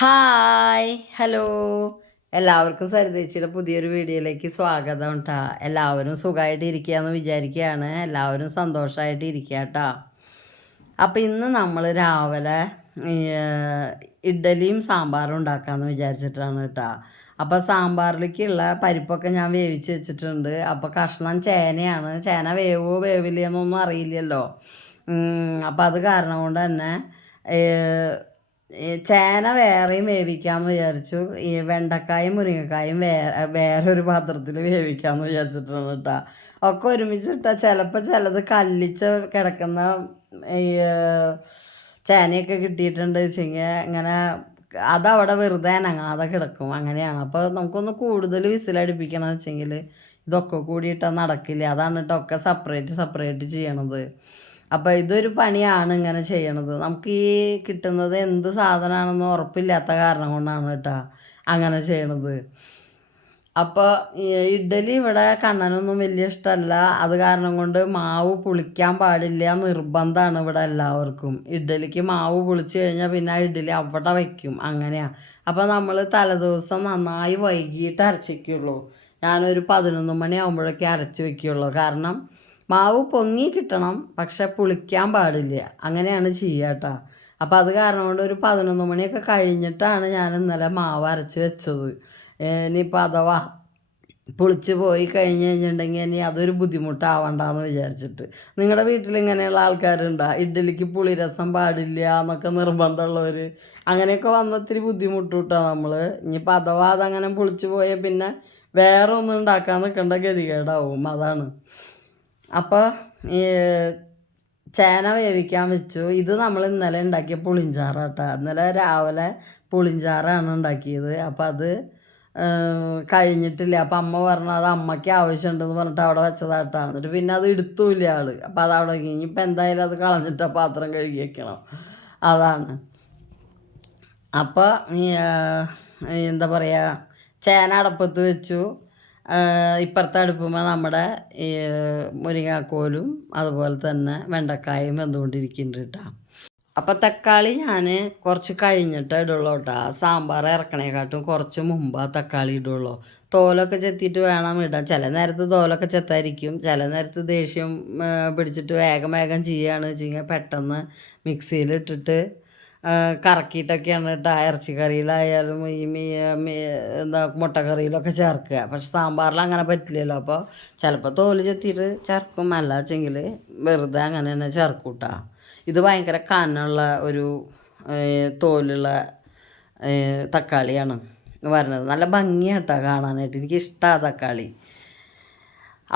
Hi hello എല്ലാവർക്കും സരിതേച്ചിയുടെ പുതിയൊരു വീഡിയോയിലേക്ക് സ്വാഗതം കേട്ടോ. എല്ലാവരും സുഖമായിട്ട് ഇരിക്കുകയെന്ന് വിചാരിക്കുകയാണ്. എല്ലാവരും സന്തോഷമായിട്ട് ഇരിക്കുക കേട്ടോ. അപ്പോൾ ഇന്ന് നമ്മൾ രാവിലെ ഇഡ്ഡലിയും സാമ്പാറും ഉണ്ടാക്കാമെന്ന് വിചാരിച്ചിട്ടാണ് കേട്ടോ. അപ്പോൾ സാമ്പാറിലേക്കുള്ള പരിപ്പൊക്കെ ഞാൻ വേവിച്ച് വെച്ചിട്ടുണ്ട്. അപ്പോൾ കഷ്ണം ചേനയാണ്. ചേന വേവോ വേവില്ലെന്നൊന്നും അറിയില്ലല്ലോ. അപ്പോൾ അത് കാരണം കൊണ്ട് തന്നെ ചേന വേറെയും വേവിക്കാമെന്ന് വിചാരിച്ചു. ഈ വെണ്ടക്കായും മുരിങ്ങക്കായും വേറൊരു പാത്രത്തിൽ വേവിക്കാമെന്ന് വിചാരിച്ചിട്ടാണ് കേട്ടോ. ഒക്കെ ഒരുമിച്ചിട്ടാൽ ചിലപ്പോൾ ചിലത് കല്ലിച്ച് കിടക്കുന്ന ഈ ചേനയൊക്കെ കിട്ടിയിട്ടുണ്ട് വെച്ചെങ്കിൽ ഇങ്ങനെ അതവിടെ വെറുതെ അനങ്ങാതെ കിടക്കും. അങ്ങനെയാണ്. അപ്പോൾ നമുക്കൊന്ന് കൂടുതൽ വിസിലടിപ്പിക്കണം വെച്ചെങ്കിൽ ഇതൊക്കെ കൂടിയിട്ടാൽ നടക്കില്ല. അതാണ് കേട്ടോ ഒക്കെ സെപ്പറേറ്റ് ചെയ്യണത്. അപ്പോൾ ഇതൊരു പണിയാണ് ഇങ്ങനെ ചെയ്യണത്. നമുക്ക് ഈ കിട്ടുന്നത് എന്ത് സാധനമാണെന്ന് ഉറപ്പില്ലാത്ത കാരണം കൊണ്ടാണ് കേട്ടോ അങ്ങനെ ചെയ്യണത്. അപ്പോൾ ഇഡ്ഡലി ഇവിടെ കണ്ണനൊന്നും വലിയ ഇഷ്ടമല്ല. അത് കാരണം കൊണ്ട് മാവ് പുളിക്കാൻ പാടില്ല നിർബന്ധമാണ് ഇവിടെ എല്ലാവർക്കും. ഇഡ്ഡലിക്ക് മാവ് പുളിച്ച് കഴിഞ്ഞാൽ പിന്നെ ആ ഇഡ്ഡലി അവിടെ വയ്ക്കും. അങ്ങനെയാണ്. അപ്പോൾ നമ്മൾ തലേദിവസം നന്നായി വൈകിട്ട് അരച്ച് വയ്ക്കുള്ളൂ. ഞാനൊരു 11 മണി ആകുമ്പോഴേക്ക് അരച്ച് വയ്ക്കുള്ളൂ. കാരണം മാവ് പൊങ്ങി കിട്ടണം, പക്ഷെ പുളിക്കാൻ പാടില്ല. അങ്ങനെയാണ് ചെയ്യുക കേട്ടോ. അപ്പോൾ അത് കാരണം കൊണ്ട് ഒരു 11 മണിയൊക്കെ കഴിഞ്ഞിട്ടാണ് ഞാൻ ഇന്നലെ മാവ് അരച്ച് വെച്ചത്. ഇനിയിപ്പോൾ അഥവാ പുളിച്ച് പോയി കഴിഞ്ഞ് കഴിഞ്ഞിട്ടുണ്ടെങ്കിൽ ഇനി അതൊരു ബുദ്ധിമുട്ടാവണ്ടെന്ന് വിചാരിച്ചിട്ട്. നിങ്ങളുടെ വീട്ടിൽ ഇങ്ങനെയുള്ള ആൾക്കാരുണ്ടോ? ഇഡ്ഡലിക്ക് പുളിരസം പാടില്ല എന്നൊക്കെ നിർബന്ധമുള്ളവർ. അങ്ങനെയൊക്കെ വന്നത്തിരി ബുദ്ധിമുട്ട് കിട്ടുക നമ്മൾ. ഇനിയിപ്പോൾ അഥവാ അതങ്ങനെ പുളിച്ച് പോയാൽ പിന്നെ വേറെ ഒന്നും ഉണ്ടാക്കാൻ നിൽക്കേണ്ട ഗതികേടാവും. അതാണ്. അപ്പോൾ ഈ ചേന വേവിക്കാൻ വെച്ചു. ഇത് നമ്മൾ ഇന്നലെ ഉണ്ടാക്കിയ പുളിഞ്ചാറാട്ടോ. ഇന്നലെ രാവിലെ പുളിഞ്ചാറാണ് ഉണ്ടാക്കിയത്. അപ്പോൾ അത് കഴിഞ്ഞിട്ടില്ല. അപ്പം അമ്മ പറഞ്ഞു അത് അമ്മയ്ക്ക് ആവശ്യമുണ്ടെന്ന് പറഞ്ഞിട്ട് അവിടെ വെച്ചതാട്ടോ. എന്നിട്ട് പിന്നെ അത് എടുത്തൂല്ല ആൾ. അപ്പോൾ അത് അവിടെ ഇനിയിപ്പോൾ എന്തായാലും അത് കളഞ്ഞിട്ട് പാത്രം കഴുകി വയ്ക്കണം. അതാണ്. അപ്പോൾ എന്താ പറയുക, ചേന അടപ്പത്ത് വെച്ചു. ഇപ്പുറത്തെ അടുപ്പുമ്പോൾ നമ്മുടെ ഈ മുരിങ്ങാക്കോലും അതുപോലെ തന്നെ വെണ്ടക്കായും വെന്തുകൊണ്ടിരിക്കുന്നുണ്ട് കേട്ടോ. അപ്പോൾ തക്കാളി ഞാൻ കുറച്ച് കഴിഞ്ഞിട്ട് ഇടുള്ളൂ കേട്ടോ. സാമ്പാർ ഇറക്കണേക്കാട്ടും കുറച്ച് മുമ്പ് തക്കാളി ഇടുള്ളൂ. തോലൊക്കെ ചെത്തിയിട്ട് വേണം ഇടാൻ. ചില നേരത്ത് തോലൊക്കെ ചെത്തായിരിക്കും. ചില നേരത്ത് ദേഷ്യം പിടിച്ചിട്ട് വേഗം ചെയ്യുകയാണ് വെച്ചാൽ പെട്ടെന്ന് മിക്സിയിലിട്ടിട്ട് കറക്കിയിട്ടൊക്കെയാണ് കേട്ടോ ഇറച്ചിക്കറിയിലായാലും ഈ എന്താ മുട്ടക്കറിയിലൊക്കെ ചേർക്കുക. പക്ഷെ സാമ്പാറിൽ അങ്ങനെ പറ്റില്ലല്ലോ. അപ്പോൾ ചിലപ്പോൾ തോല് ചെത്തിയിട്ട് ചേർക്കും, അല്ല വെച്ചെങ്കിൽ വെറുതെ അങ്ങനെ തന്നെ ചേർക്കും കേട്ടോ. ഇത് ഭയങ്കര കനമുള്ള ഒരു തോലുള്ള തക്കാളിയാണ് വരുന്നത്. നല്ല ഭംഗിയാണ് കേട്ടോ കാണാനായിട്ട്. എനിക്കിഷ്ടമാണ് തക്കാളി.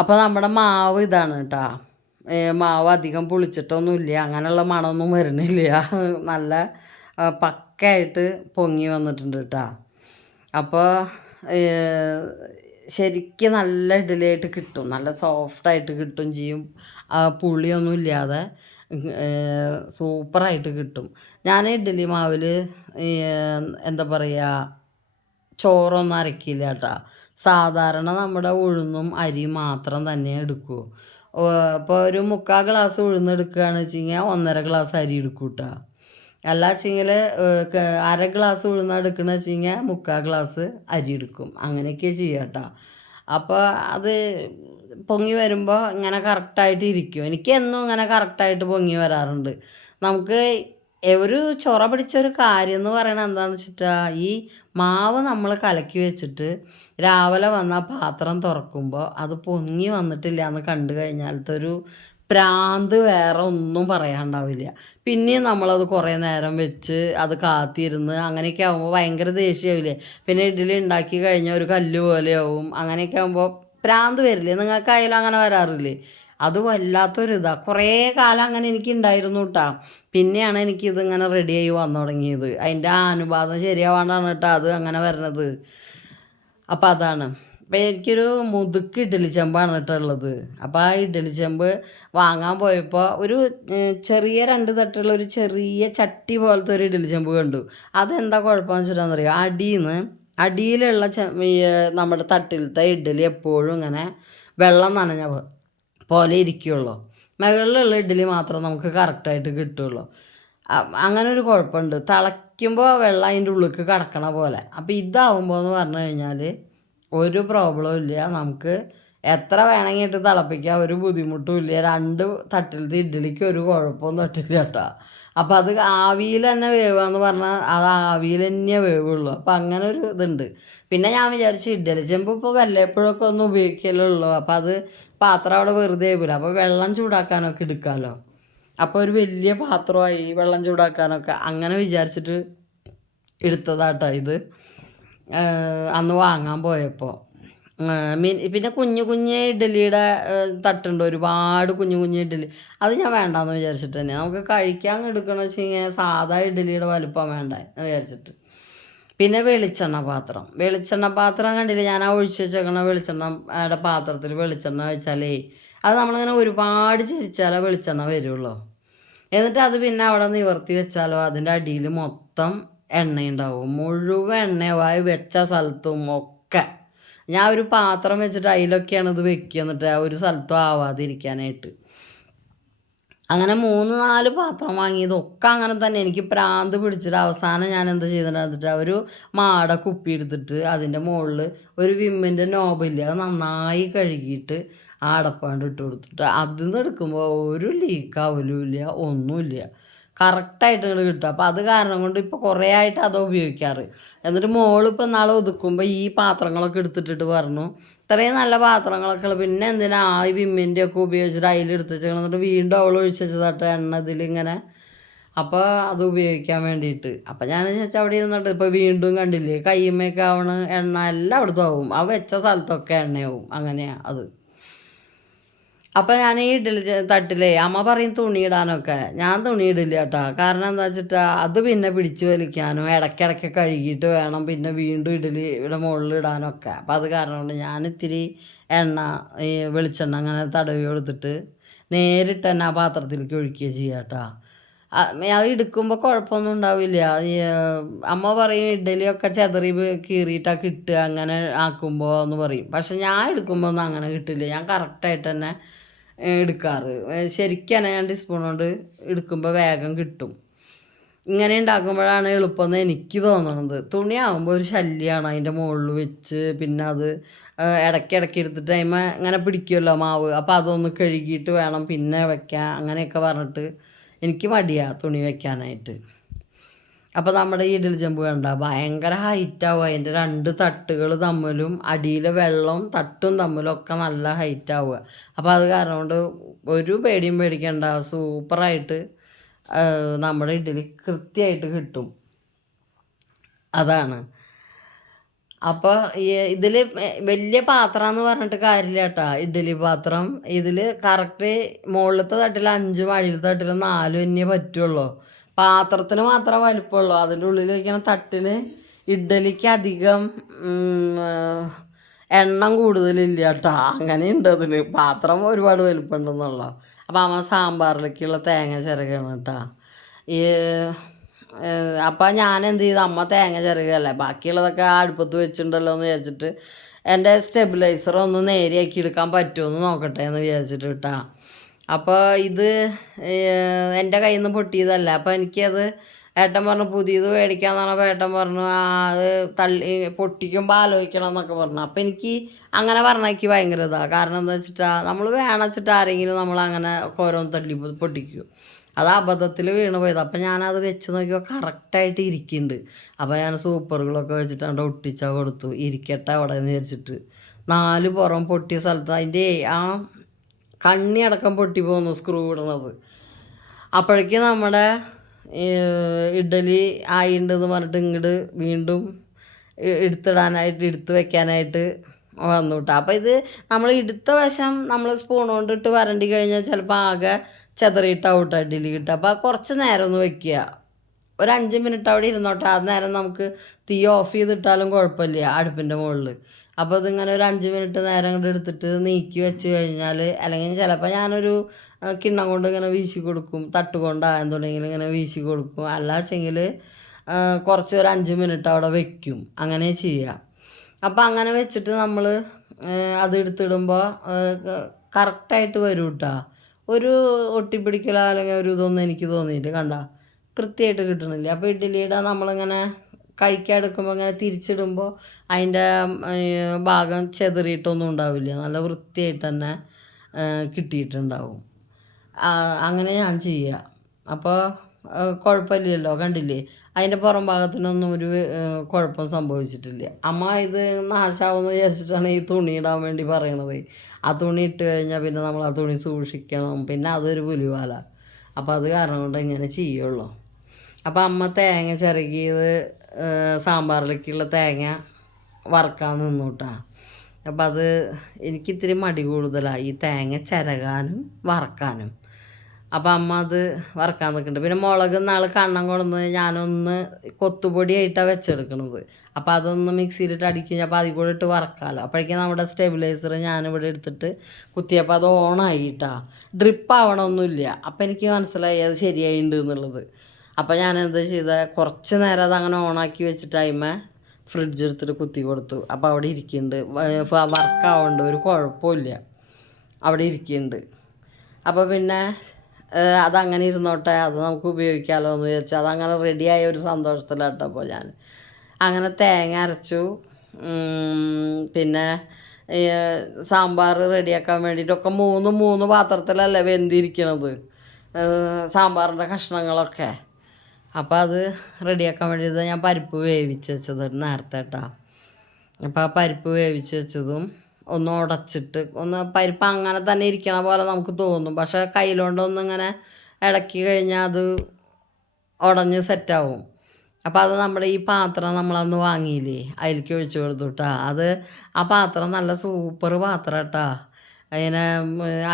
അപ്പോൾ നമ്മുടെ മാവ് ഇതാണ് കേട്ടോ. മാവ് അധികം പുളിച്ചിട്ടൊന്നുമില്ല, അങ്ങനെയുള്ള മണമൊന്നും വരുന്നില്ല. നല്ല പക്കയായിട്ട് പൊങ്ങി വന്നിട്ടുണ്ട് കേട്ടോ. അപ്പോൾ ശരിക്കും നല്ല ഇഡ്ഡലിയായിട്ട് കിട്ടും. നല്ല സോഫ്റ്റായിട്ട് കിട്ടും ചെയ്യും. പുളിയൊന്നും ഇല്ലാതെ സൂപ്പറായിട്ട് കിട്ടും. ഞാൻ ഇഡ്ഡലി മാവിൽ എന്താ പറയുക, ചോറൊന്നും അരക്കില്ല കേട്ടോ. സാധാരണ നമ്മുടെ ഉഴുന്നും അരിയും മാത്രം തന്നെ എടുക്കൂ. ഇപ്പോൾ ഒരു 3/4 ഗ്ലാസ് ഉഴുന്നെടുക്കുകയാണെന്ന് വെച്ച് കഴിഞ്ഞാൽ 1.5 ഗ്ലാസ് അരി എടുക്കും കേട്ടോ. അല്ല വെച്ചെങ്കിൽ 1/2 ഗ്ലാസ് ഉഴുന്ന എടുക്കണമെന്ന് വെച്ച് കഴിഞ്ഞാൽ 3/4 ഗ്ലാസ് അരി എടുക്കും. അങ്ങനെയൊക്കെ ചെയ്യാം കേട്ടോ. അപ്പോൾ അത് പൊങ്ങി വരുമ്പോൾ ഇങ്ങനെ കറക്റ്റായിട്ട് ഇരിക്കും. എനിക്ക് എന്നും ഇങ്ങനെ കറക്റ്റായിട്ട് പൊങ്ങി വരാറുണ്ട്. നമുക്ക് ഒരു ചൊറ പിടിച്ചൊരു കാര്യം എന്ന് പറയണത് എന്താണെന്ന് വെച്ചിട്ടാൽ, ഈ മാവ് നമ്മൾ കലക്കി വെച്ചിട്ട് രാവിലെ വന്ന പാത്രം തുറക്കുമ്പോൾ അത് പൊങ്ങി വന്നിട്ടില്ല എന്ന് കണ്ടു കഴിഞ്ഞാലത്തെ ഒരു പ്രാന്ത് വേറെ ഒന്നും പറയാനുണ്ടാവില്ല. പിന്നെയും നമ്മളത് കുറേ നേരം വെച്ച് അത് കാത്തിരുന്ന് അങ്ങനെയൊക്കെ ആകുമ്പോൾ ഭയങ്കര ദേഷ്യമാവില്ലേ. പിന്നെ ഇഡ്ഡലി ഉണ്ടാക്കി കഴിഞ്ഞാൽ ഒരു കല്ല് പോലെയാവും. അങ്ങനെയൊക്കെ ആകുമ്പോൾ പ്രാന്ത് വരില്ലേ? നിങ്ങൾക്കായാലും അങ്ങനെ വരാറില്ലേ? അത് വല്ലാത്തൊരിതാണ്. കുറേ കാലം അങ്ങനെ എനിക്ക് ഉണ്ടായിരുന്നു കേട്ടോ. പിന്നെയാണ് എനിക്കിതിങ്ങനെ റെഡിയായി വന്നു തുടങ്ങിയത്. അതിൻ്റെ അനുപാതം ശരിയാവാണ്ടാണ് കേട്ടോ അത് അങ്ങനെ വരണത്. അപ്പം അതാണ്. അപ്പം എനിക്കൊരു മുതുക്ക് ഇഡ്ഡലി ചെമ്പാണ് കേട്ടോ ഉള്ളത്. അപ്പോൾ ആ ഇഡ്ഡലി ചെമ്പ് വാങ്ങാൻ പോയപ്പോൾ ഒരു ചെറിയ 2 തട്ടുള്ള ഒരു ചെറിയ ചട്ടി പോലത്തെ ഒരു ഇഡ്ഡലി ചെമ്പ് കണ്ടു. അതെന്താ കുഴപ്പമെന്ന് വെച്ചിട്ടാണെന്നറിയോ, അടിയിലുള്ള നമ്മുടെ തട്ടിലത്തെ ഇഡ്ഡലി എപ്പോഴും ഇങ്ങനെ വെള്ളം നനഞ്ഞ പോലെ ഇരിക്കുകയുള്ളൂ. മുകളിലുള്ള ഇഡ്ഡലി മാത്രം നമുക്ക് കറക്റ്റായിട്ട് കിട്ടുള്ളൂ. അങ്ങനെ ഒരു കുഴപ്പമുണ്ട്. വയ്ക്കുമ്പോൾ വെള്ളം അതിൻ്റെ ഉള്ളിലേക്ക് കടക്കണ പോലെ. അപ്പോൾ ഇതാവുമ്പോൾ എന്ന് പറഞ്ഞു കഴിഞ്ഞാൽ ഒരു പ്രോബ്ലവും ഇല്ല. നമുക്ക് എത്ര വേണമെങ്കിൽ ഇട്ട് തിളപ്പിക്കാം, ഒരു ബുദ്ധിമുട്ടും ഇല്ല. 2 തട്ടിലത്തെ ഇഡ്ഡലിക്ക് ഒരു കുഴപ്പവും തട്ടില്ല കേട്ടോ. അപ്പോൾ അത് ആവിയിൽ തന്നെ വേവാന്ന് പറഞ്ഞാൽ അത് ആവിയിൽ തന്നെ വേവുള്ളൂ. അപ്പോൾ അങ്ങനെ ഒരു ഇതുണ്ട്. പിന്നെ ഞാൻ വിചാരിച്ചു ഇഡ്ഡലി ചെമ്പ് ഇപ്പോൾ വല്ലപ്പോഴൊക്കെ ഒന്ന് ഉപയോഗിക്കലുള്ളൂ. അപ്പോൾ അത് പാത്രം അവിടെ വെറുതെ ആവില്ല. അപ്പോൾ വെള്ളം ചൂടാക്കാനൊക്കെ എടുക്കാമല്ലോ. അപ്പോൾ ഒരു വലിയ പാത്രമായി വെള്ളം ചൂടാക്കാനൊക്കെ. അങ്ങനെ വിചാരിച്ചിട്ട് എടുത്തതാട്ടോ ഇത് അന്ന് വാങ്ങാൻ പോയപ്പോൾ. പിന്നെ കുഞ്ഞു കുഞ്ഞ് ഇഡ്ഡലിയുടെ തട്ടുണ്ട്, ഒരുപാട് കുഞ്ഞു കുഞ്ഞ് ഇഡ്ഡലി. അത് ഞാൻ വേണ്ടാന്ന് വിചാരിച്ചിട്ട് തന്നെ, നമുക്ക് കഴിക്കാൻ എടുക്കണമെന്ന് വെച്ച് കഴിഞ്ഞാൽ സാധാ ഇഡ്ഡലിയുടെ വലുപ്പം വേണ്ട എന്ന് വിചാരിച്ചിട്ട്. പിന്നെ വെളിച്ചെണ്ണ പാത്രം കണ്ടില്ലേ, ഞാൻ ആ ഒഴിച്ച് വെച്ചേക്കണ വെളിച്ചെണ്ണയുടെ പാത്രത്തിൽ വെളിച്ചെണ്ണ വെച്ചാലേ അത് നമ്മളിങ്ങനെ ഒരുപാട് ചരിച്ചാലേ വെളിച്ചെണ്ണ വരുള്ളൂ. എന്നിട്ട് അത് പിന്നെ അവിടെ നിവർത്തി വെച്ചാലോ അതിൻ്റെ അടിയിൽ മൊത്തം എണ്ണയുണ്ടാവും. മുഴുവൻ എണ്ണയായി വെച്ച സ്ഥലത്തും ഒക്കെ. ഞാൻ ഒരു പാത്രം വെച്ചിട്ട് അതിലൊക്കെയാണ് ഇത് വെക്കുക, എന്നിട്ട് ആ ഒരു സ്ഥലത്തും ആവാതിരിക്കാനായിട്ട്. അങ്ങനെ 3-4 പാത്രം വാങ്ങിയതൊക്കെ അങ്ങനെ തന്നെ. എനിക്ക് പ്രാന്ത് പിടിച്ചിട്ട് അവസാനം ഞാൻ എന്താ ചെയ്തിട്ട് ഒരു മാട കുപ്പി എടുത്തിട്ട് അതിൻ്റെ മുകളിൽ ഒരു വിമ്മിൻ്റെ നോബില്ല, അത് നന്നായി കഴുകിയിട്ട് ആ അടപ്പാണ്ട് ഇട്ട് കൊടുത്തിട്ട് അതിൽ നിന്ന് എടുക്കുമ്പോൾ ഒരു ലീക്കാവലും ഇല്ല, ഒന്നുമില്ല, കറക്റ്റായിട്ട് ഇങ്ങോട്ട് കിട്ടും. അപ്പോൾ അത് കാരണം കൊണ്ട് ഇപ്പോൾ കുറേ ആയിട്ട് അത് ഉപയോഗിക്കാറ്. എന്നിട്ട് മോളിപ്പോൾ നാളെ ഒതുക്കുമ്പോൾ ഈ പാത്രങ്ങളൊക്കെ എടുത്തിട്ടിട്ട് പറഞ്ഞു ഇത്രയും നല്ല പാത്രങ്ങളൊക്കെ പിന്നെ എന്തിനാ ഈ വിമ്മിൻ്റെ ഒക്കെ ഉപയോഗിച്ചിട്ട് അതിലെടുത്ത് വെച്ചേക്കണം. എന്നിട്ട് വീണ്ടും അവൾ ഒഴിച്ച് വെച്ചതാട്ടോ എണ്ണ ഇതിലിങ്ങനെ. അപ്പോൾ അത് ഉപയോഗിക്കാൻ വേണ്ടിയിട്ട്. അപ്പോൾ ഞാൻ ചോദിച്ചാൽ അവിടെ ഇരുന്നിട്ട് ഇപ്പോൾ വീണ്ടും കണ്ടില്ലേ കയ്യുമ്മയൊക്കെ ആവണ എണ്ണ എല്ലാം അവിടുത്തെ ആവും, ആ വെച്ച സ്ഥലത്തൊക്കെ എണ്ണയാവും. അങ്ങനെയാണ് അത്. അപ്പോൾ ഞാൻ ഈ ഇഡ്ഡലി തട്ടിലേ അമ്മ പറയും തുണി ഇടാനൊക്കെ, ഞാൻ തുണി ഇടില്ല കേട്ടോ. കാരണം എന്താ വെച്ചിട്ടാ അത് പിന്നെ പിടിച്ച് വലിക്കാനും ഇടയ്ക്കിടയ്ക്ക് കഴുകിയിട്ട് വേണം പിന്നെ വീണ്ടും ഇഡ്ഡലിയുടെ മുകളിൽ ഇടാനൊക്കെ. അപ്പോൾ അത് കാരണം കൊണ്ട് ഞാൻ ഇത്തിരി എണ്ണ ഈ വെളിച്ചെണ്ണ അങ്ങനെ തടവി കൊടുത്തിട്ട് നേരിട്ട് തന്നെ ആ പാത്രത്തിലേക്ക് ഒഴിക്കുക ചെയ്യുക കേട്ടോ. അത് എടുക്കുമ്പോൾ കുഴപ്പമൊന്നും ഉണ്ടാവില്ല. അമ്മ പറയും ഇഡ്ഡലിയൊക്കെ ചെതറി കീറിയിട്ടാണ് കിട്ടുക അങ്ങനെ ആക്കുമ്പോൾ എന്ന് പറയും. പക്ഷെ ഞാൻ എടുക്കുമ്പോൾ ഒന്നും അങ്ങനെ കിട്ടില്ല. ഞാൻ കറക്റ്റായിട്ട് തന്നെ എടുക്കാറ്. ശരിക്കും തന്നെ ഞാൻ ടീസ്പൂൺ കൊണ്ട് എടുക്കുമ്പോൾ വേഗം കിട്ടും. ഇങ്ങനെ ഉണ്ടാക്കുമ്പോഴാണ് എളുപ്പമെന്ന് എനിക്ക് തോന്നണത്. തുണിയാകുമ്പോൾ ഒരു ശല്യമാണ് അതിൻ്റെ മുകളിൽ വെച്ച് പിന്നെ അത് ഇടയ്ക്കിടയ്ക്ക് എടുത്തിട്ട് അതിമ ഇങ്ങനെ പിടിക്കുമല്ലോ മാവ്. അപ്പോൾ അതൊന്ന് കഴുകിയിട്ട് വേണം പിന്നെ വയ്ക്കാൻ, അങ്ങനെയൊക്കെ പറഞ്ഞിട്ട് എനിക്ക് മടിയാണ് തുണി വയ്ക്കാനായിട്ട്. അപ്പോൾ നമ്മുടെ ഈ ഇഡ്ഡലി ചെമ്പ് കണ്ട ഭയങ്കര ഹൈറ്റാവും. അതിൻ്റെ 2 തട്ടുകൾ തമ്മിലും അടിയിലെ വെള്ളം തട്ടും തമ്മിലും ഒക്കെ നല്ല ഹൈറ്റാവുക. അപ്പോൾ അത് കാരണം കൊണ്ട് ഒരു പേടിയും പേടിക്കണ്ട, സൂപ്പറായിട്ട് നമ്മുടെ ഇഡ്ഡലി കൃത്യമായിട്ട് കിട്ടും. അതാണ്. അപ്പോൾ ഇതിൽ വലിയ പാത്രം എന്ന് പറഞ്ഞിട്ട് കാര്യമില്ല കേട്ടോ. ഇഡ്ഡലി പാത്രം ഇതിൽ കറക്റ്റ് മുകളിലത്തെ തട്ടിൽ 5 അടിയിലത്തെ തട്ടിൽ 4 തന്നെ പറ്റുള്ളൂ. പാത്രത്തിന് മാത്രമേ വലിപ്പമുള്ളൂ. അതിൻ്റെ ഉള്ളിൽ വയ്ക്കുന്ന തട്ടിന് ഇഡ്ഡലിക്ക് അധികം എണ്ണം കൂടുതലില്ല കേട്ടോ. അങ്ങനെയുണ്ട് അതിൽ. പാത്രം ഒരുപാട് വലിപ്പമുണ്ടെന്നുള്ളൂ. അപ്പോൾ അമ്മ സാമ്പാറിലേക്കുള്ള തേങ്ങ ചിരകണം കേട്ടോ. ഈ അപ്പോൾ ഞാൻ എന്ത് ചെയ്തു, അമ്മ തേങ്ങ ചിരകല്ലേ ബാക്കിയുള്ളതൊക്കെ അടുപ്പത്ത് വെച്ചിട്ടുണ്ടല്ലോ എന്ന് വിചാരിച്ചിട്ട് എൻ്റെ സ്റ്റെബിലൈസർ ഒന്ന് നേരെയാക്കി എടുക്കാൻ പറ്റുമെന്ന് നോക്കട്ടെ എന്ന് വിചാരിച്ചിട്ട് കേട്ടോ. അപ്പോൾ ഇത് എൻ്റെ കയ്യിൽ നിന്ന് പൊട്ടിയതല്ല. അപ്പോൾ എനിക്കത് ഏട്ടൻ പറഞ്ഞു പുതിയത് മേടിക്കാമെന്ന് പറഞ്ഞപ്പോൾ ഏട്ടൻ പറഞ്ഞു അത് പൊട്ടിക്കുമ്പോൾ ആലോചിക്കണം എന്നൊക്കെ പറഞ്ഞു. അപ്പോൾ എനിക്ക് അങ്ങനെ പറഞ്ഞാൽ എനിക്ക് ഭയങ്കര ഇതാണ്. കാരണം എന്താ വെച്ചിട്ടാ നമ്മൾ വേണമെച്ചിട്ട് ആരെങ്കിലും നമ്മളങ്ങനെ ഓരോന്ന് തള്ളി പൊട്ടിക്കും. അത് അബദ്ധത്തിൽ വീണ് പോയത്. അപ്പം ഞാനത് വെച്ച് നോക്കിയപ്പോൾ കറക്റ്റായിട്ട് ഇരിക്കുന്നുണ്ട്. അപ്പോൾ ഞാൻ സൂപ്പറുകളൊക്കെ വെച്ചിട്ടാണ്ട് ഒട്ടിച്ചാൽ കൊടുത്തു, ഇരിക്കട്ടെ അവിടെ എന്ന് വിചാരിച്ചിട്ട്. 4 പുറം പൊട്ടിയ സ്ഥലത്ത് അതിൻ്റെ ആ കണ്ണി അടക്കം പൊട്ടി പോകുന്നു സ്ക്രൂ ഇടണത്. അപ്പോഴേക്കും നമ്മുടെ ഇഡ്ഡലി ആയിണ്ടെന്ന് പറഞ്ഞിട്ട് ഇങ്ങോട്ട് വീണ്ടും എടുത്ത് വെക്കാനായിട്ട് വന്നു കേട്ടോ. അപ്പോൾ ഇത് നമ്മൾ എടുത്ത വശം നമ്മൾ സ്പൂൺ കൊണ്ടിട്ട് വരണ്ടി കഴിഞ്ഞാൽ ചിലപ്പോൾ ആകെ ചെതറിയിട്ടാവട്ടെ ഇഡ്ഡലി കിട്ടുക. അപ്പോൾ കുറച്ച് നേരം ഒന്ന് വെക്കുക, ഒരു 5 മിനിറ്റ് അവിടെ ഇരുന്നോട്ടെ. അത് നേരം നമുക്ക് തീ ഓഫ് ചെയ്തിട്ടാലും കുഴപ്പമില്ല അടുപ്പിൻ്റെ മുകളിൽ. അപ്പോൾ ഇതിങ്ങനെ ഒരു 5 മിനിറ്റ് നേരം കൊണ്ട് എടുത്തിട്ട് നീക്കി വെച്ച് കഴിഞ്ഞാൽ, അല്ലെങ്കിൽ ചിലപ്പോൾ ഞാനൊരു കിണ്ണം കൊണ്ട് ഇങ്ങനെ വീശി കൊടുക്കും, തട്ടുകൊണ്ടായെന്നുണ്ടെങ്കിൽ ഇങ്ങനെ വീശി കൊടുക്കും. അല്ലാച്ചെങ്കിൽ കുറച്ച് ഒരു 5 മിനിറ്റ് അവിടെ വെക്കും. അങ്ങനെ ചെയ്യുക. അപ്പോൾ അങ്ങനെ വെച്ചിട്ട് നമ്മൾ അത് എടുത്തിടുമ്പോൾ കറക്റ്റായിട്ട് വരും കേട്ടോ. ഒരു ഒട്ടിപ്പിടിക്കലോ അല്ലെങ്കിൽ ഒരു ഇതൊന്നും എനിക്ക് തോന്നിയിട്ട് കണ്ട കൃത്യമായിട്ട് കിട്ടണില്ല. അപ്പോൾ ഇഡ്ഡലിയുടെ നമ്മളിങ്ങനെ കഴിക്കാൻ എടുക്കുമ്പോൾ ഇങ്ങനെ തിരിച്ചിടുമ്പോൾ അതിൻ്റെ ഭാഗം ചെതറിയിട്ടൊന്നും ഉണ്ടാവില്ല, നല്ല വൃത്തിയായിട്ട് തന്നെ കിട്ടിയിട്ടുണ്ടാവും. അങ്ങനെ ഞാൻ ചെയ്യുക. അപ്പോൾ കുഴപ്പമില്ലല്ലോ, കണ്ടില്ലേ, അതിൻ്റെ പുറം ഭാഗത്തിനൊന്നും ഒരു കുഴപ്പം സംഭവിച്ചിട്ടില്ല. അമ്മ ഇത് നാശമാവുമെന്ന് വിചാരിച്ചിട്ടാണ് ഈ തുണി ഇടാൻ വേണ്ടി പറയണത്. ആ തുണി ഇട്ട് കഴിഞ്ഞാൽ പിന്നെ നമ്മൾ ആ തുണി സൂക്ഷിക്കണം, പിന്നെ അതൊരു പുലിവാല. അപ്പോൾ അത് കാരണം കൊണ്ട് ഇങ്ങനെ ചെയ്യുള്ളൂ. അപ്പോൾ അമ്മ തേങ്ങ ചിരകിയത് സാമ്പാറിലേക്കുള്ള തേങ്ങ വറുക്കാൻ നിന്നു കേട്ടോ. അപ്പം അത് എനിക്കിത്തിരി മടി കൂടുതലാണ് ഈ തേങ്ങ ചിരകാനും വറക്കാനും. അപ്പം അമ്മ അത് വറക്കാൻ നിൽക്കുന്നുണ്ട്. പിന്നെ മുളക് നാൾ കണ്ണം കൊണ്ടുവന്ന് ഞാനൊന്ന് കൊത്തുപൊടിയായിട്ടാണ് വെച്ചെടുക്കണത്. അപ്പോൾ അതൊന്ന് മിക്സിയിലിട്ട് അടിക്കും, അപ്പോൾ അതിൽ കൂടെ ഇട്ട് വറക്കാമല്ലോ. അപ്പോഴേക്കും നമ്മുടെ സ്റ്റെബിലൈസർ ഞാനിവിടെ എടുത്തിട്ട് കുത്തിയപ്പോൾ അത് ഓണായിട്ടാ. ഡ്രിപ്പ് ആവണമൊന്നുമില്ല. അപ്പോൾ എനിക്ക് മനസ്സിലായി അത് ശരിയായിട്ടുണ്ട് എന്നുള്ളത്. അപ്പോൾ ഞാനെന്താ ചെയ്ത, കുറച്ച് നേരം അത് അങ്ങനെ ഓണാക്കി വെച്ചിട്ട് അതിന്മേൽ ഫ്രിഡ്ജ് എടുത്തിട്ട് കുത്തി കൊടുത്തു. അപ്പോൾ അവിടെ ഇരിക്കുന്നുണ്ട്, വർക്കാവുന്നുണ്ട്, ഒരു കുഴപ്പമില്ല, അവിടെ ഇരിക്കുന്നുണ്ട്. അപ്പോൾ പിന്നെ അതങ്ങനെ ഇരുന്നോട്ടെ, അത് നമുക്ക് ഉപയോഗിക്കാമല്ലോ എന്ന് വിചാരിച്ചു. അതങ്ങനെ റെഡിയായ ഒരു സന്തോഷത്തിലാട്ടപ്പോൾ ഞാൻ അങ്ങനെ തേങ്ങ അരച്ചു. പിന്നെ സാമ്പാർ റെഡിയാക്കാൻ വേണ്ടിയിട്ടൊക്കെ മൂന്ന് പാത്രത്തിലല്ലേ വെന്തിരിക്കണത് സാമ്പാറിൻ്റെ കഷ്ണങ്ങളൊക്കെ. അപ്പോൾ അത് റെഡിയാക്കാൻ വേണ്ടിയിട്ട് ഞാൻ പരിപ്പ് വേവിച്ച് വെച്ചത് നേരത്തെ കേട്ടോ. അപ്പോൾ ആ പരിപ്പ് വേവിച്ച് വെച്ചതും ഒന്ന് ഉടച്ചിട്ട് പരിപ്പ് അങ്ങനെ തന്നെ ഇരിക്കണ പോലെ നമുക്ക് തോന്നും, പക്ഷേ കയ്യിലോണ്ടൊന്നിങ്ങനെ ഇളക്കി കഴിഞ്ഞാൽ അത് ഉടഞ്ഞ് സെറ്റാവും. അപ്പോൾ അത് നമ്മുടെ ഈ പാത്രം നമ്മളന്ന് വാങ്ങിയില്ലേ, അതിലേക്ക് ഒഴിച്ചു കൊടുത്തു കേട്ടോ. ആ പാത്രം നല്ല സൂപ്പർ പാത്രം കേട്ടോ. അതിനെ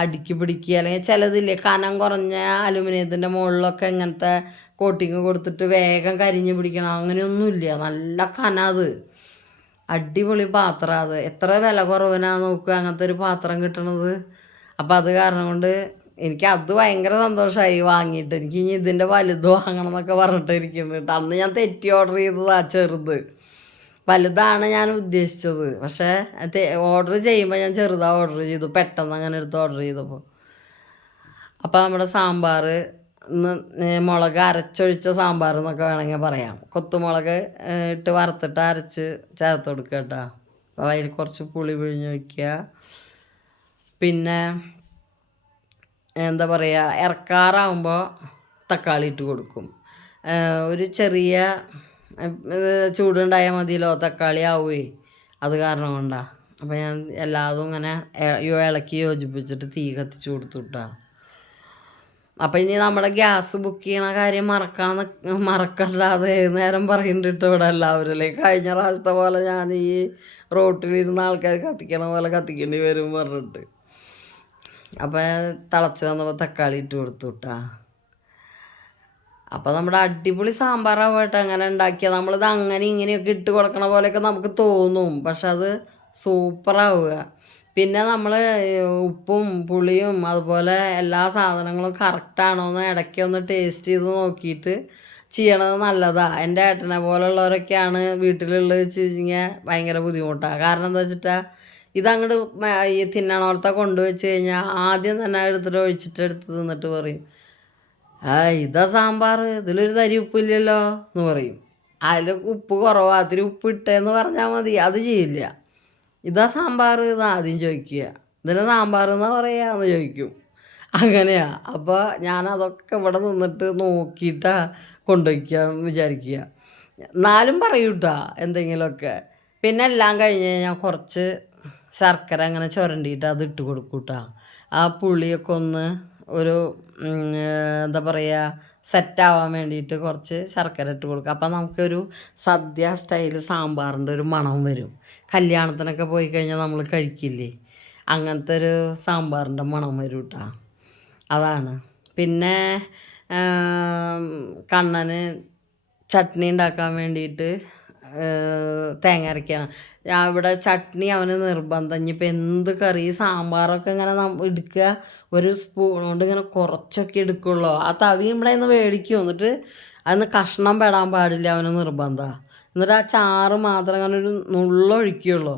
അടുക്കി പിടിക്കുക, അല്ലെങ്കിൽ ചിലതില്ലേ കനം കുറഞ്ഞ അലുമിനിയത്തിൻ്റെ മുകളിലൊക്കെ ഇങ്ങനത്തെ കോട്ടിങ് കൊടുത്തിട്ട് വേഗം കരിഞ്ഞ് പിടിക്കണം, അങ്ങനെയൊന്നുമില്ല, നല്ല കനം. അത് അടിപൊളി പാത്രം. അത് എത്ര വില കുറവിനാണ് നോക്കുക അങ്ങനത്തെ ഒരു പാത്രം കിട്ടണത്. അപ്പം അത് കാരണം കൊണ്ട് എനിക്ക് അത് ഭയങ്കര സന്തോഷമായി വാങ്ങിയിട്ട്. എനിക്ക് ഇനി ഇതിൻ്റെ വലുത് വാങ്ങണം എന്നൊക്കെ പറഞ്ഞിട്ട് ഇരിക്കുന്നുണ്ട്. അന്ന് ഞാൻ തെറ്റി ഓർഡർ ചെയ്തതാണ്, ചെറുത്. വലുതാണ് ഞാൻ ഉദ്ദേശിച്ചത്, പക്ഷേ ഓർഡർ ചെയ്യുമ്പോൾ ഞാൻ ചെറുതാണ് ഓർഡർ ചെയ്തു, പെട്ടെന്ന് അങ്ങനെ എടുത്ത് ഓർഡർ ചെയ്തപ്പോൾ. അപ്പോൾ നമ്മുടെ സാമ്പാർ മുളക് അരച്ചൊഴിച്ച സാമ്പാർ എന്നൊക്കെ വേണമെങ്കിൽ പറയാം. കൊത്തുമുളക് ഇട്ട് വറുത്തിട്ട് അരച്ച് ചേർത്ത് കൊടുക്കുക കേട്ടോ. അപ്പോൾ അതിൽ കുറച്ച് പുളി പിഴിഞ്ഞൊഴിക്കുക. പിന്നെ എന്താ പറയുക, ഇറക്കാറാകുമ്പോൾ തക്കാളി ഇട്ട് കൊടുക്കും. ഒരു ചെറിയ ചൂടുണ്ടായാൽ മതിയല്ലോ, തക്കാളി ആവുമേ, അത് കാരണം കൊണ്ടാണ്. അപ്പോൾ ഞാൻ എല്ലാതും ഇങ്ങനെ ഇളക്കി യോജിപ്പിച്ചിട്ട് തീ കത്തിച്ച് കൊടുത്തു കേട്ടോ. അപ്പം ഇനി നമ്മുടെ ഗ്യാസ് ബുക്ക് ചെയ്യണ കാര്യം മറക്കണ്ടാതെ നേരം പറയുന്നുണ്ട് കേട്ടോ ഇവിടെ എല്ലാവരും. അല്ലേ കഴിഞ്ഞ പ്രാവശ്യത്തെ പോലെ ഞാൻ ഈ റോട്ടിലിരുന്ന ആൾക്കാർ കത്തിക്കണ പോലെ കത്തിക്കേണ്ടി വരും പറഞ്ഞിട്ട്. അപ്പോൾ തിളച്ച് വന്നപ്പോൾ തക്കാളി ഇട്ട് കൊടുത്തു കേട്ടോ. അപ്പോൾ നമ്മുടെ അടിപൊളി സാമ്പാറാവട്ടെ അങ്ങനെ ഉണ്ടാക്കിയാൽ. നമ്മളിത് അങ്ങനെ ഇങ്ങനെയൊക്കെ ഇട്ട് കൊടുക്കണ പോലെയൊക്കെ നമുക്ക് തോന്നും, പക്ഷെ അത് സൂപ്പറാവുക. പിന്നെ നമ്മൾ ഉപ്പും പുളിയും അതുപോലെ എല്ലാ സാധനങ്ങളും കറക്റ്റാണോ എന്ന് ഇടയ്ക്കൊന്ന് ടേസ്റ്റ് ചെയ്ത് നോക്കിയിട്ട് ചെയ്യണത് നല്ലതാണ്. എൻ്റെ ഏട്ടനെ പോലുള്ളവരൊക്കെയാണ് വീട്ടിലുള്ളത് വെച്ച് കഴിഞ്ഞാൽ ഭയങ്കര ബുദ്ധിമുട്ടാണ്. കാരണം എന്താ വെച്ചിട്ടാൽ ഇതങ്ങോട്ട് ഈ തിന്നണോടത്തെ കൊണ്ടുവച്ച് കഴിഞ്ഞാൽ ആദ്യം തന്നെ എടുത്തിട്ട് എടുത്ത് തിന്നിട്ട് പറയും, ഇതാ സാമ്പാർ, ഇതിലൊരു തരി ഉപ്പില്ലല്ലോ എന്ന് പറയും. അതിൽ ഉപ്പ് കുറവാണ്, അതിൽ ഉപ്പ് ഇട്ടേന്ന് പറഞ്ഞാൽ മതി. അത് ചെയ്യില്ല. ഇതാ സാമ്പാർ ഇത് ആദ്യം ചോദിക്കുക, ഇതിന് സാമ്പാർ എന്നാ പറയുക എന്ന് ചോദിക്കും. അങ്ങനെയാണ്. അപ്പോൾ ഞാനതൊക്കെ ഇവിടെ നിന്നിട്ട് നോക്കിയിട്ടാണ് കൊണ്ടുവയ്ക്കാൻ വിചാരിക്കുക. എന്നാലും പറയും കേട്ടോ എന്തെങ്കിലുമൊക്കെ. പിന്നെ എല്ലാം കഴിഞ്ഞ് കഴിഞ്ഞാൽ കുറച്ച് ശർക്കര അങ്ങനെ ചുരണ്ടിയിട്ട് അത് ഇട്ട് കൊടുക്കും കേട്ടോ. ആ പുളിയൊക്കെ ഒന്ന് ഒരു എന്താ പറയുക സെറ്റാവാൻ വേണ്ടിയിട്ട് കുറച്ച് ശർക്കര ഇട്ട് കൊടുക്കുക. അപ്പം നമുക്കൊരു സദ്യ സ്റ്റൈൽ സാമ്പാറിൻ്റെ ഒരു മണം വരും. കല്യാണത്തിനൊക്കെ പോയി കഴിഞ്ഞാൽ നമ്മൾ കഴിക്കില്ലേ, അങ്ങനത്തെ ഒരു സാമ്പാറിൻ്റെ മണം വരും കേട്ടോ. അതാണ്. പിന്നെ കണ്ണന് ചട്നി ഉണ്ടാക്കാൻ വേണ്ടിയിട്ട് തേങ്ങ അരയ്ക്കുകയാണ്. ഞാൻ ഇവിടെ ചട്നി അവന് നിർബന്ധം. ഇനിയിപ്പോൾ എന്ത് കറി സാമ്പാറൊക്കെ ഇങ്ങനെ എടുക്കുക, ഒരു സ്പൂൺ കൊണ്ട് ഇങ്ങനെ കുറച്ചൊക്കെ എടുക്കുള്ളൂ. ആ തവി ഇവിടെ നിന്ന് മേടിക്കും, എന്നിട്ട് അതിന് കഷ്ണം പെടാൻ പാടില്ല, അവന് നിർബന്ധമാണ്. എന്നിട്ട് ആ ചാറ് മാത്രം അങ്ങനെ ഒരു നുള്ളൊഴിക്കുള്ളൂ.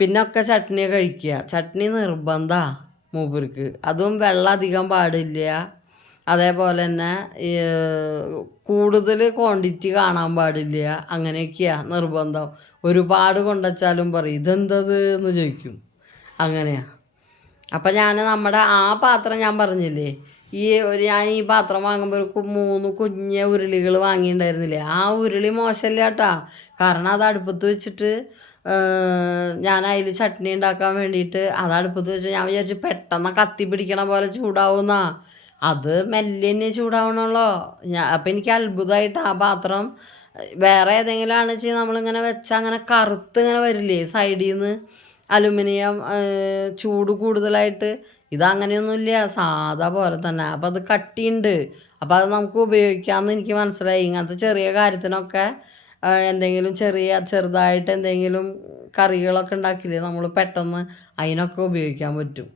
പിന്നെ ഒക്കെ ചട്നിയൊക്കെ കഴിക്കുക. ചട്നി നിർബന്ധമാണ് മൂപ്പർക്ക്. അതും വെള്ളം അധികം പാടില്ല, അതേപോലെ തന്നെ ഈ കൂടുതൽ ക്വാണ്ടിറ്റി കാണാൻ പാടില്ല. അങ്ങനെയൊക്കെയാണ് നിർബന്ധം. ഒരുപാട് കൊണ്ടുവച്ചാലും പറയും ഇതെന്തത് എന്ന് ചോദിക്കും. അങ്ങനെയാണ്. അപ്പം ഞാൻ നമ്മുടെ ആ പാത്രം ഞാൻ പറഞ്ഞില്ലേ, ഞാൻ ഈ പാത്രം വാങ്ങുമ്പോൾ ഒരു 3 കുഞ്ഞ ഉരുളികൾ വാങ്ങിയിട്ടുണ്ടായിരുന്നില്ലേ, ആ ഉരുളി മോശമല്ല കേട്ടാ. കാരണം അത് അടുപ്പത്ത് വെച്ചിട്ട് ഞാൻ അതിൽ ചട്നി ഉണ്ടാക്കാൻ വേണ്ടിയിട്ട് അത് അടുപ്പത്ത് വെച്ച് ഞാൻ വിചാരിച്ചു പെട്ടെന്ന് കത്തി പിടിക്കണ പോലെ ചൂടാവുന്ന. അത് മെല്ലെ തന്നെ ചൂടാവണല്ലോ. അപ്പം എനിക്ക് അത്ഭുതമായിട്ട് ആ പാത്രം വേറെ ഏതെങ്കിലും ആണെന്ന് വെച്ചാൽ നമ്മളിങ്ങനെ വെച്ചാൽ അങ്ങനെ കറുത്ത് ഇങ്ങനെ വരില്ലേ സൈഡിൽ നിന്ന് അലുമിനിയം ചൂട് കൂടുതലായിട്ട്. ഇതങ്ങനെയൊന്നുമില്ല, സാധാ പോലെ തന്നെ. അപ്പം അത് കട്ടിയുണ്ട്. അപ്പം അത് നമുക്ക് ഉപയോഗിക്കാമെന്ന് എനിക്ക് മനസ്സിലായി. ഇങ്ങനത്തെ ചെറിയ കാര്യത്തിനൊക്കെ എന്തെങ്കിലും ചെറുതായിട്ട് എന്തെങ്കിലും കറികളൊക്കെ ഉണ്ടാക്കില്ലേ നമ്മൾ പെട്ടെന്ന് അതിനൊക്കെ ഉപയോഗിക്കാൻ പറ്റും.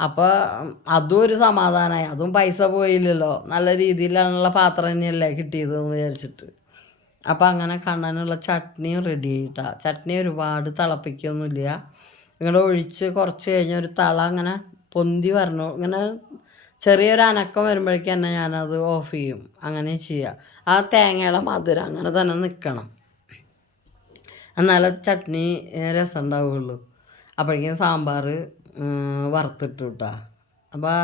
അപ്പോൾ അതും ഒരു സമാധാനമായി. അതും പൈസ പോയില്ലല്ലോ, നല്ല രീതിയിലുള്ള പാത്രം തന്നെയല്ലേ കിട്ടിയതെന്ന് വിചാരിച്ചിട്ട്. അപ്പം അങ്ങനെ കണ്ണനുള്ള ചട്നിയും റെഡി ആയിട്ടാ. ചട്നി ഒരുപാട് തിളപ്പിക്കൊന്നുമില്ല, ഇങ്ങോട്ട് ഒഴിച്ച് കുറച്ച് കഴിഞ്ഞ് ഒരു തള അങ്ങനെ പൊന്തി വരണു, ഇങ്ങനെ ചെറിയൊരു അനക്കം വരുമ്പോഴേക്കും തന്നെ ഞാനത് ഓഫ് ചെയ്യും. അങ്ങനെ ചെയ്യുക. ആ തേങ്ങയുടെ മധുരം അങ്ങനെ തന്നെ നിൽക്കണം, എന്നാലേ ചട്നി രസം ഉണ്ടാവുകയുള്ളൂ. അപ്പോഴേക്കും സാമ്പാർ വറുത്തിട്ടു കേട്ടോ. അപ്പോൾ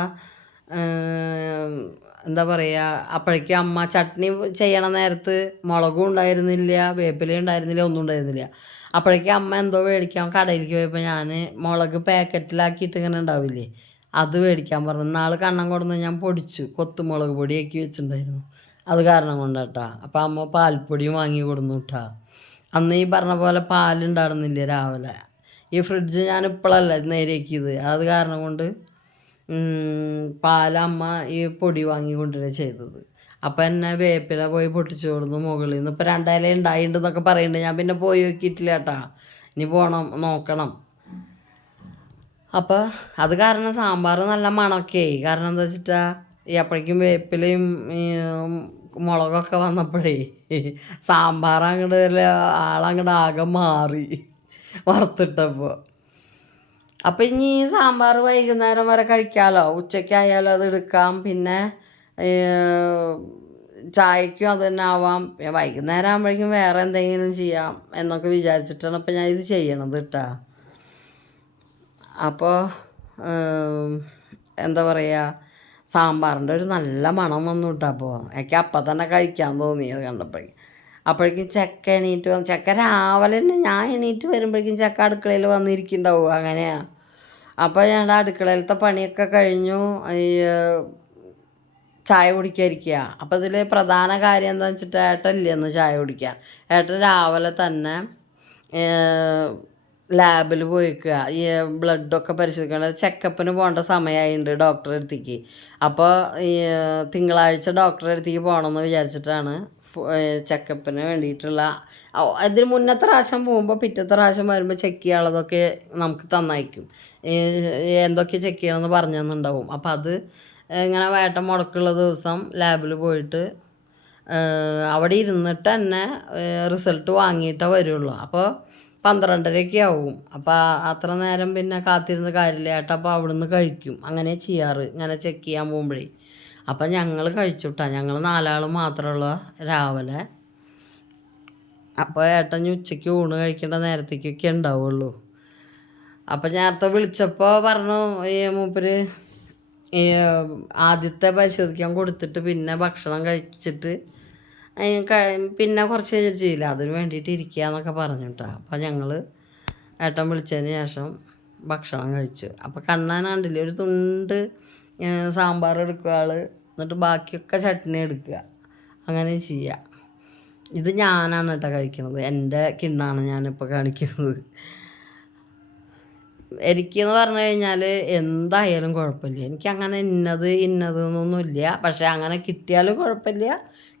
എന്താ പറയുക, അപ്പോഴേക്കും അമ്മ ചട്നി ചെയ്യണ നേരത്ത് മുളകും ഉണ്ടായിരുന്നില്ല, വേപ്പില ഉണ്ടായിരുന്നില്ല, ഒന്നും ഉണ്ടായിരുന്നില്ല. അപ്പോഴേക്കും അമ്മ എന്തോ മേടിക്കാൻ കടയിലേക്ക് പോയപ്പോൾ ഞാൻ മുളക് പാക്കറ്റിലാക്കിയിട്ട് ഇങ്ങനെ ഉണ്ടാവില്ലേ, അത് മേടിക്കാൻ പറഞ്ഞു. നാൾ കണ്ണം കൊടുന്ന് ഞാൻ പൊടിച്ചു, കൊത്തുമുളക് പൊടിയാക്കി വെച്ചിട്ടുണ്ടായിരുന്നു. അത് കാരണം കൊണ്ടാട്ടാ. അപ്പം അമ്മ പാൽപ്പൊടിയും വാങ്ങി കൊടുന്നു കേട്ടാ. അന്ന് ഈ പറഞ്ഞ പോലെ പാലുണ്ടായിരുന്നില്ല രാവിലെ. ഈ ഫ്രിഡ്ജ് ഞാൻ ഇപ്പോഴല്ല നേരെയാക്കിയത്, അത് കാരണം കൊണ്ട് പാലമ്മ ഈ പൊടി വാങ്ങി കൊണ്ടുവരിക ചെയ്തത്. അപ്പം എന്നെ വേപ്പില പോയി പൊട്ടിച്ചു കൊടുന്നു മുകളിൽ നിന്ന്. ഇപ്പോൾ 2 ഇല ഉണ്ടായിട്ടുണ്ടെന്നൊക്കെ പറയുന്നുണ്ട്. ഞാൻ പിന്നെ പോയി നോക്കിയിട്ടില്ല കേട്ടാ, ഇനി പോകണം നോക്കണം. അപ്പോൾ അത് കാരണം സാമ്പാർ നല്ല മണമൊക്കെ ആയി. കാരണം എന്താ വെച്ചിട്ടാ, ഈ അപ്പോഴേക്കും വേപ്പിലയും ഈ മുളകൊക്കെ വന്നപ്പോഴേ സാമ്പാർ അങ്ങോട്ട് ആളങ്ങോട്ട് ആകെ മാറി വറുത്തിട്ടപ്പോൾ. അപ്പം ഇനി ഈ സാമ്പാർ വൈകുന്നേരം വരെ കഴിക്കാമല്ലോ, ഉച്ചയ്ക്കായാലും അത് എടുക്കാം, പിന്നെ ചായക്കും അത് തന്നെ ആവാം. വൈകുന്നേരം ആകുമ്പോഴേക്കും വേറെ എന്തെങ്കിലും ചെയ്യാം എന്നൊക്കെ വിചാരിച്ചിട്ടാണ് ഇപ്പം ഞാൻ ഇത് ചെയ്യണത് കേട്ടാ. അപ്പോൾ എന്താ പറയുക, സാമ്പാറിൻ്റെ ഒരു നല്ല മണം വന്നു കേട്ടോ. അപ്പോൾ എനിക്ക് അപ്പം തന്നെ കഴിക്കാൻ തോന്നി അത് കണ്ടപ്പോഴേക്കും. അപ്പോഴേക്കും ചെക്ക എണീറ്റ് വന്നു. ചെക്ക രാവിലെ തന്നെ ഞാൻ എണീറ്റ് വരുമ്പോഴേക്കും ചെക്ക അടുക്കളയിൽ വന്നിരിക്കുന്നുണ്ടാവും. അങ്ങനെയാണ്. അപ്പോൾ ഞങ്ങളുടെ അടുക്കളയിലത്തെ പണിയൊക്കെ കഴിഞ്ഞു, ഈ ചായ കുടിക്കാതിരിക്കുക. അപ്പോൾ ഇതിൽ പ്രധാന കാര്യം എന്താണെന്ന് വെച്ചിട്ട്, ഏട്ടനില്ലെന്ന് ചായ കുടിക്കുക. ഏട്ടൻ രാവിലെ തന്നെ ലാബിൽ പോയിക്കുക, ഈ ബ്ലഡൊക്കെ പരിശോധിക്കേണ്ടത് ചെക്കപ്പിന് പോകേണ്ട സമയമായിട്ടുണ്ട് ഡോക്ടറെ അടുത്തേക്ക്. അപ്പോൾ ഈ തിങ്കളാഴ്ച ഡോക്ടറെ അടുത്തേക്ക് പോകണമെന്ന് വിചാരിച്ചിട്ടാണ് ചെക്കപ്പിന് വേണ്ടിയിട്ടുള്ള. അതിന് മുന്നത്തെ പ്രാവശ്യം പോകുമ്പോൾ പിറ്റത്തെ പ്രാവശ്യം വരുമ്പോൾ ചെക്ക് ചെയ്യാനുള്ളതൊക്കെ നമുക്ക് തന്നയക്കും, എന്തൊക്കെ ചെക്ക് ചെയ്യണമെന്ന് പറഞ്ഞു തന്നിട്ടുണ്ടാവും. അപ്പോൾ അത് ഇങ്ങനെ വേട്ട മുടക്കുള്ള ദിവസം ലാബിൽ പോയിട്ട് അവിടെ ഇരുന്നിട്ട് തന്നെ റിസൾട്ട് വാങ്ങിയിട്ടേ വരുള്ളൂ. അപ്പോൾ 12:30 ആവും. അപ്പോൾ അത്ര നേരം പിന്നെ കാത്തിരുന്ന് കാര്യമില്ല. ഏട്ടാ അപ്പോൾ അവിടെ നിന്ന് കഴിക്കും. അങ്ങനെ ചെയ്യാറ്, ഇങ്ങനെ ചെക്ക് ചെയ്യാൻ പോകുമ്പോഴേ. അപ്പം ഞങ്ങൾ കഴിച്ചുട്ടാ. ഞങ്ങൾ 4 ആൾ മാത്രമുള്ള രാവിലെ. അപ്പോൾ ഏട്ടൻ ഉച്ചയ്ക്ക് ഊണ് കഴിക്കേണ്ട നേരത്തേക്കൊക്കെ ഉണ്ടാവുള്ളൂ. അപ്പം നേരത്തെ വിളിച്ചപ്പോൾ പറഞ്ഞു ഈ മൂപ്പര് ഈ ആദ്യത്തെ പരിശോധിക്കാൻ കൊടുത്തിട്ട് പിന്നെ ഭക്ഷണം കഴിച്ചിട്ട് പിന്നെ കുറച്ച് കഴിഞ്ഞിട്ട് ചെയ്യില്ല, അതിന് വേണ്ടിയിട്ട് ഇരിക്കുക എന്നൊക്കെ പറഞ്ഞു കേട്ടോ. അപ്പം ഞങ്ങൾ ഏട്ടൻ വിളിച്ചതിന് ശേഷം ഭക്ഷണം കഴിച്ചു. അപ്പോൾ കണ്ണാനാണ്ടില്ലേ ഒരു തുണ്ട് സാമ്പാർ എടുക്കുക ആൾ, എന്നിട്ട് ബാക്കിയൊക്കെ ചട്നി എടുക്കുക, അങ്ങനെ ചെയ്യുക. ഇത് ഞാനാണ് കേട്ടോ കഴിക്കുന്നത്, എൻ്റെ കിണ്ണാണ് ഞാനിപ്പോൾ കാണിക്കുന്നത്. എനിക്കെന്ന് പറഞ്ഞു കഴിഞ്ഞാൽ എന്തായാലും കുഴപ്പമില്ല. എനിക്കങ്ങനെ ഇന്നതെന്നൊന്നുമില്ല. പക്ഷേ അങ്ങനെ കിട്ടിയാലും കുഴപ്പമില്ല,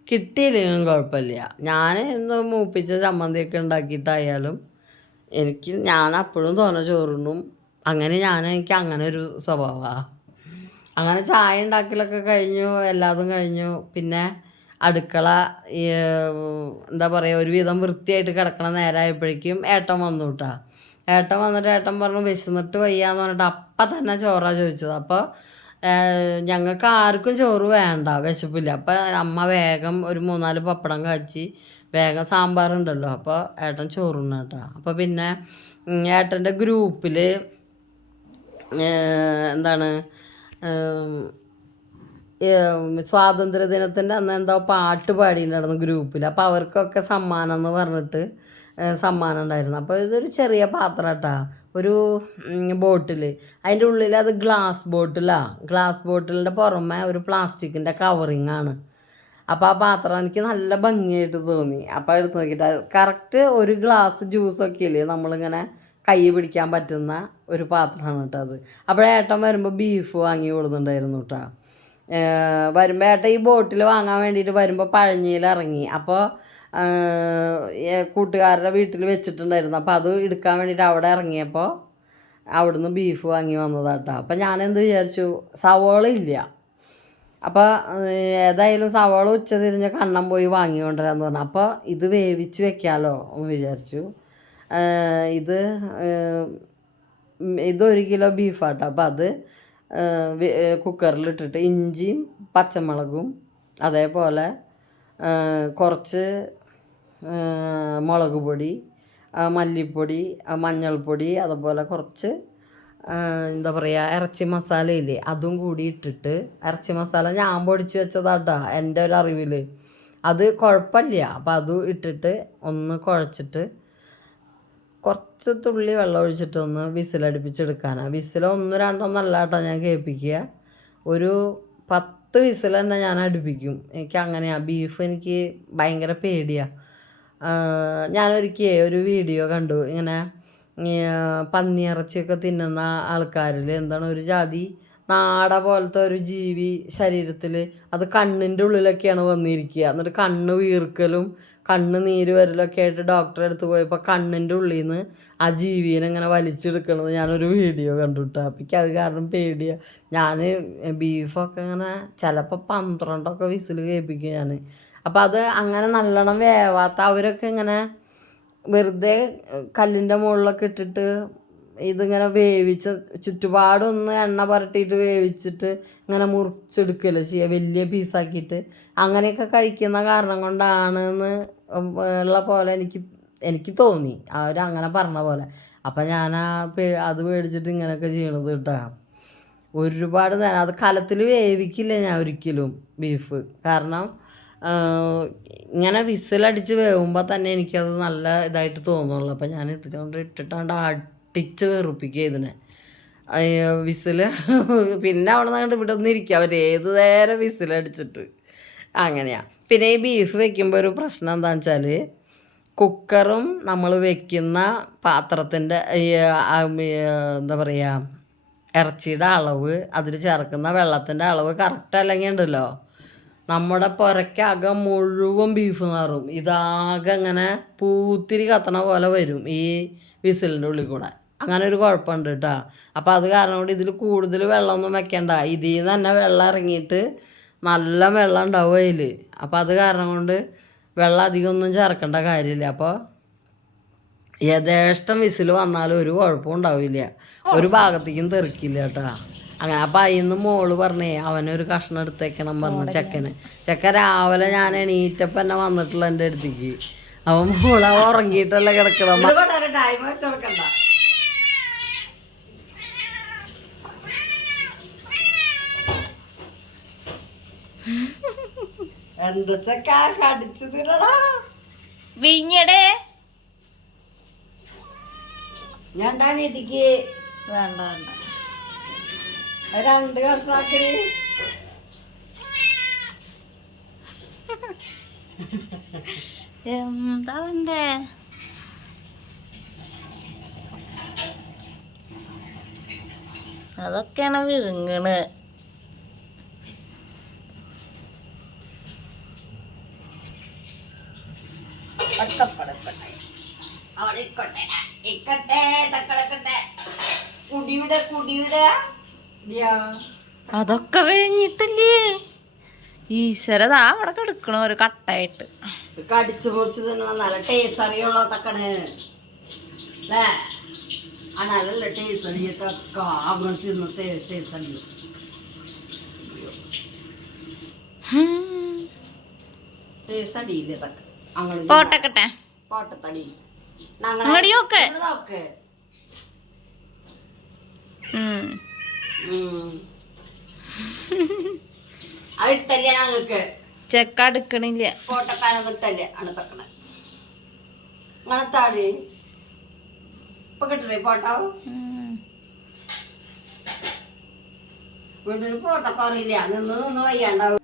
കിട്ടിയില്ലെങ്കിലും കുഴപ്പമില്ല. ഞാൻ ഇന്ന് മൂപ്പിച്ച ചമ്മന്തിയൊക്കെ ഉണ്ടാക്കിയിട്ടായാലും ഞാൻ അപ്പോഴും തോന്നെ ചോറുണ്ണും. അങ്ങനെ എനിക്ക് അങ്ങനെ ഒരു സ്വഭാവമാണ്. അങ്ങനെ ചായ ഉണ്ടാക്കലൊക്കെ കഴിഞ്ഞു, എല്ലാതും കഴിഞ്ഞു. പിന്നെ അടുക്കള എന്താ പറയുക, ഒരുവിധം വൃത്തിയായിട്ട് കിടക്കണ നേരമായപ്പോഴേക്കും ഏട്ടൻ വന്നു കേട്ടോ. ഏട്ടൻ വന്നിട്ട് ഏട്ടൻ പറഞ്ഞു വിശന്നിട്ട് വയ്യാന്ന് പറഞ്ഞിട്ട് അപ്പം തന്നെ ചോറാണ് ചോദിച്ചത്. അപ്പോൾ ഞങ്ങൾക്ക് ആർക്കും ചോറ് വേണ്ട, വിശപ്പില്ല. അപ്പം അമ്മ വേഗം ഒരു 3-4 പപ്പടം കാച്ചി വേഗം സാമ്പാറുണ്ടല്ലോ, അപ്പോൾ ഏട്ടൻ ചോറുണ്ണ കേട്ടോ. അപ്പോൾ പിന്നെ ഏട്ടൻ്റെ ഗ്രൂപ്പിൽ എന്താണ് സ്വാതന്ത്ര്യദിനത്തിൻ്റെ അന്ന് എന്തോ പാട്ട് പാടിയിട്ടുണ്ടായിരുന്നു ഗ്രൂപ്പിൽ. അപ്പോൾ അവർക്കൊക്കെ സമ്മാനം എന്ന് പറഞ്ഞിട്ട് സമ്മാനം ഉണ്ടായിരുന്നു. അപ്പോൾ ഇതൊരു ചെറിയ പാത്രം കേട്ടോ, ഒരു ബോട്ടിൽ. അതിൻ്റെ ഉള്ളിൽ അത് ഗ്ലാസ് ബോട്ടിലാണ്. ഗ്ലാസ് ബോട്ടിലിൻ്റെ പുറമെ ഒരു പ്ലാസ്റ്റിക്കിൻ്റെ കവറിങ് ആണ്. അപ്പോൾ ആ പാത്രം എനിക്ക് നല്ല ഭംഗിയായിട്ട് തോന്നി. അപ്പോൾ എടുത്ത് നോക്കിയിട്ട് കറക്റ്റ് ഒരു ഗ്ലാസ് ജ്യൂസൊക്കെ ഇല്ലേ നമ്മളിങ്ങനെ കൈ പിടിക്കാൻ പറ്റുന്ന ഒരു പാത്രമാണ് കേട്ടോ അത്. അപ്പോൾ ഏട്ടൻ വരുമ്പോൾ ബീഫ് വാങ്ങി കൊടുക്കുന്നുണ്ടായിരുന്നു കേട്ടോ. വരുമ്പോൾ ഏട്ടൻ ഈ ബോട്ടിൽ വാങ്ങാൻ വേണ്ടിയിട്ട് വരുമ്പോൾ പഴഞ്ഞിയിൽ ഇറങ്ങി. അപ്പോൾ കൂട്ടുകാരുടെ വീട്ടിൽ വെച്ചിട്ടുണ്ടായിരുന്നു. അപ്പോൾ അത് എടുക്കാൻ വേണ്ടിയിട്ട് അവിടെ ഇറങ്ങിയപ്പോൾ അവിടുന്ന് ബീഫ് വാങ്ങി വന്നതാട്ടോ. അപ്പോൾ ഞാനെന്ത് വിചാരിച്ചു, സവോള ഇല്ല. അപ്പോൾ ഏതായാലും സവോള ഉച്ച തിരിഞ്ഞ് കണ്ണം പോയി വാങ്ങിക്കൊണ്ടുവരാമെന്ന് പറഞ്ഞു. അപ്പോൾ ഇത് വേവിച്ച് വെക്കാമല്ലോ എന്ന് വിചാരിച്ചു. ഇത് 1 കിലോ ബീഫാട്ടോ. അപ്പോൾ അത് കുക്കറിലിട്ടിട്ട് ഇഞ്ചിയും പച്ചമുളകും അതേപോലെ കുറച്ച് മുളക് പൊടി, മല്ലിപ്പൊടി, മഞ്ഞൾപ്പൊടി, അതുപോലെ കുറച്ച് എന്താ പറയുക ഇറച്ചി മസാല ഇല്ലേ അതും കൂടി ഇട്ടിട്ട്, ഇറച്ചി മസാല ഞാൻ പൊടിച്ച് വെച്ചതാട്ടാ എൻ്റെ ഒരു അറിവിൽ, അത് കുഴപ്പമില്ല. അപ്പോൾ അതും ഇട്ടിട്ട് ഒന്ന് കുഴച്ചിട്ട് കുറച്ച് തുള്ളി വെള്ളം ഒഴിച്ചിട്ട് ഒന്ന് വിസിലടുപ്പിച്ചെടുക്കാനാണ്. വിസിൽ 1-2 നല്ല കേട്ടോ ഞാൻ കേൾപ്പിക്കുക. ഒരു 10 വിസിൽ തന്നെ ഞാൻ അടുപ്പിക്കും. എനിക്ക് അങ്ങനെയാണ്. ബീഫ് എനിക്ക് ഭയങ്കര പേടിയാണ്. ഞാനൊരിക്കൽ ഒരു വീഡിയോ കണ്ടു, ഇങ്ങനെ പന്നിയിറച്ചിയൊക്കെ തിന്നുന്ന ആൾക്കാരിൽ എന്താണ് ഒരു ജാതി നാട പോലത്തെ ഒരു ജീവി ശരീരത്തിൽ, അത് കണ്ണിൻ്റെ ഉള്ളിലൊക്കെയാണ് വന്നിരിക്കുക. എന്നിട്ട് കണ്ണ് വീർക്കലും കണ്ണ് നീര് വരലൊക്കെ ആയിട്ട് ഡോക്ടറെ അടുത്ത് പോയപ്പോൾ കണ്ണിൻ്റെ ഉള്ളിൽ നിന്ന് ആ ജീവിനെ ഇങ്ങനെ വലിച്ചെടുക്കണത് ഞാനൊരു വീഡിയോ കണ്ടു കേട്ടോ. അപ്പം എനിക്ക് അത് കാരണം പേടിയാണ്. ഞാൻ ബീഫൊക്കെ ഇങ്ങനെ ചിലപ്പോൾ 12 വിസിൽ കേൾപ്പിക്കും ഞാൻ. അപ്പം അത് അങ്ങനെ നല്ലോണം വേവാത്ത അവരൊക്കെ ഇങ്ങനെ വെറുതെ കല്ലിൻ്റെ മുകളിലൊക്കെ ഇട്ടിട്ട് ഇതിങ്ങനെ വേവിച്ച് ചുറ്റുപാടൊന്ന് എണ്ണ പുരട്ടിയിട്ട് വേവിച്ചിട്ട് ഇങ്ങനെ മുറിച്ചെടുക്കല്ലോ ചെയ്യുക, വലിയ പീസാക്കിയിട്ട്. അങ്ങനെയൊക്കെ കഴിക്കുന്ന കാരണം കൊണ്ടാണെന്ന് ഉള്ള പോലെ എനിക്ക് തോന്നി, അവരങ്ങനെ പറഞ്ഞ പോലെ. അപ്പം ഞാൻ അത് മേടിച്ചിട്ട് ഇങ്ങനെയൊക്കെ ചെയ്യണത് കേട്ടോ. ഒരുപാട് നേരം അത് കലത്തിൽ വേവിക്കില്ല ഞാൻ ഒരിക്കലും ബീഫ്. കാരണം ഇങ്ങനെ വിസിലടിച്ച് വേവുമ്പോൾ തന്നെ എനിക്കത് നല്ല ഇതായിട്ട് തോന്നുള്ളൂ. അപ്പം ഞാൻ ഇതിനോണ്ട് ഇട്ടിട്ടാണ്ട് അടിച്ച് വെറുപ്പിക്കുക ഇതിനെ വിസിൽ. പിന്നെ അവിടെ നിന്ന് ഇവിടെ ഒന്നും ഇരിക്കുക, അവർ ഏത് നേരം വിസിലടിച്ചിട്ട് അങ്ങനെയാണ്. പിന്നെ ഈ ബീഫ് വെക്കുമ്പോൾ ഒരു പ്രശ്നം എന്താണെന്ന് വെച്ചാൽ, കുക്കറും നമ്മൾ വെക്കുന്ന പാത്രത്തിൻ്റെ എന്താ പറയുക ഇറച്ചിയുടെ അളവ്, അതിൽ ചേർക്കുന്ന വെള്ളത്തിൻ്റെ അളവ് കറക്റ്റ് അല്ലെങ്കിൽ ഉണ്ടല്ലോ നമ്മുടെ പുരയ്ക്കകം മുഴുവൻ ബീഫ് നാറും. ഇതാകെ ഇങ്ങനെ പൂത്തിരി കത്തണ പോലെ വരും ഈ വിസിലിൻ്റെ ഉള്ളിൽ കൂടെ. അങ്ങനെ ഒരു കുഴപ്പമുണ്ട് കേട്ടോ. അപ്പോൾ അത് കാരണം കൊണ്ട് ഇതിൽ കൂടുതൽ വെള്ളമൊന്നും വെക്കണ്ട. ഇതിൽ നിന്ന് തന്നെ വെള്ളം ഇറങ്ങിയിട്ട് നല്ല വെള്ളം ഉണ്ടാവും അതിൽ. അപ്പോൾ അത് കാരണം കൊണ്ട് വെള്ളം അധികമൊന്നും ചേർക്കേണ്ട കാര്യമില്ല. അപ്പോൾ യഥേഷ്ടം വിസിൽ വന്നാലും ഒരു കുഴപ്പവും ഉണ്ടാവില്ല, ഒരു ഭാഗത്തേക്കും തെറിക്കില്ല കേട്ടോ. അങ്ങനെ അപ്പം അതിന്ന് മോള് പറഞ്ഞേ അവനൊരു കഷ്ണം എടുത്തേക്കണം പറഞ്ഞു ചെക്കൻ രാവിലെ ഞാൻ എണീറ്റപ്പം തന്നെ വന്നിട്ടുള്ള എൻ്റെ അടുത്തേക്ക്. അവൻ മോളെ ഉറങ്ങിയിട്ടല്ല കിടക്കണം. ടൈം വെച്ചെടുക്കണ്ട. എന്താ ചക്ക കടിച്ചു തിരടാ വിഞ്ഞടേ ഞാൻ ഇടിക്ക് വേണ്ട വേണ്ട 2 കഷ്ണാക്കണി. എന്താ വേണ്ടേ? അതൊക്കെയാണ് വിഴുങ്ങണ്. അതൊക്കെ വിഴുങ്ങിട്ടില്ലേ ഈശ്വരതാ അവിടെ കിടക്കണ ഒരു കട്ടായിട്ട്. കടിച്ചു പൊറിച്ച് തന്നെ നല്ല ടേസ്റ്റ് അറിയുള്ളൂ തക്കണ് അല്ലേ? ആ നല്ല ടേസ്റ്റ് അടിയൊക്കെ തിന്ന് ടേസ്റ്റ് അടിയും. പോട്ടക്കട്ടെ പോട്ടത്തടി അങ്ങടി നോക്ക് നോക്ക് അത് ഇട്ടല്ലേ ഞങ്ങൾക്ക് ചെക്ക അടുക്കണില്ല പോട്ടക്കാരൊന്നും ഇട്ടല്ലേ ആണ് തക്കണ മണത്താടി ഇപ്പൊ കിട്ടണേ പോട്ടാവും വീട്ടിൽ പോട്ടക്കറിയില്ല നിന്ന് വയ്യാണ്ടാവും.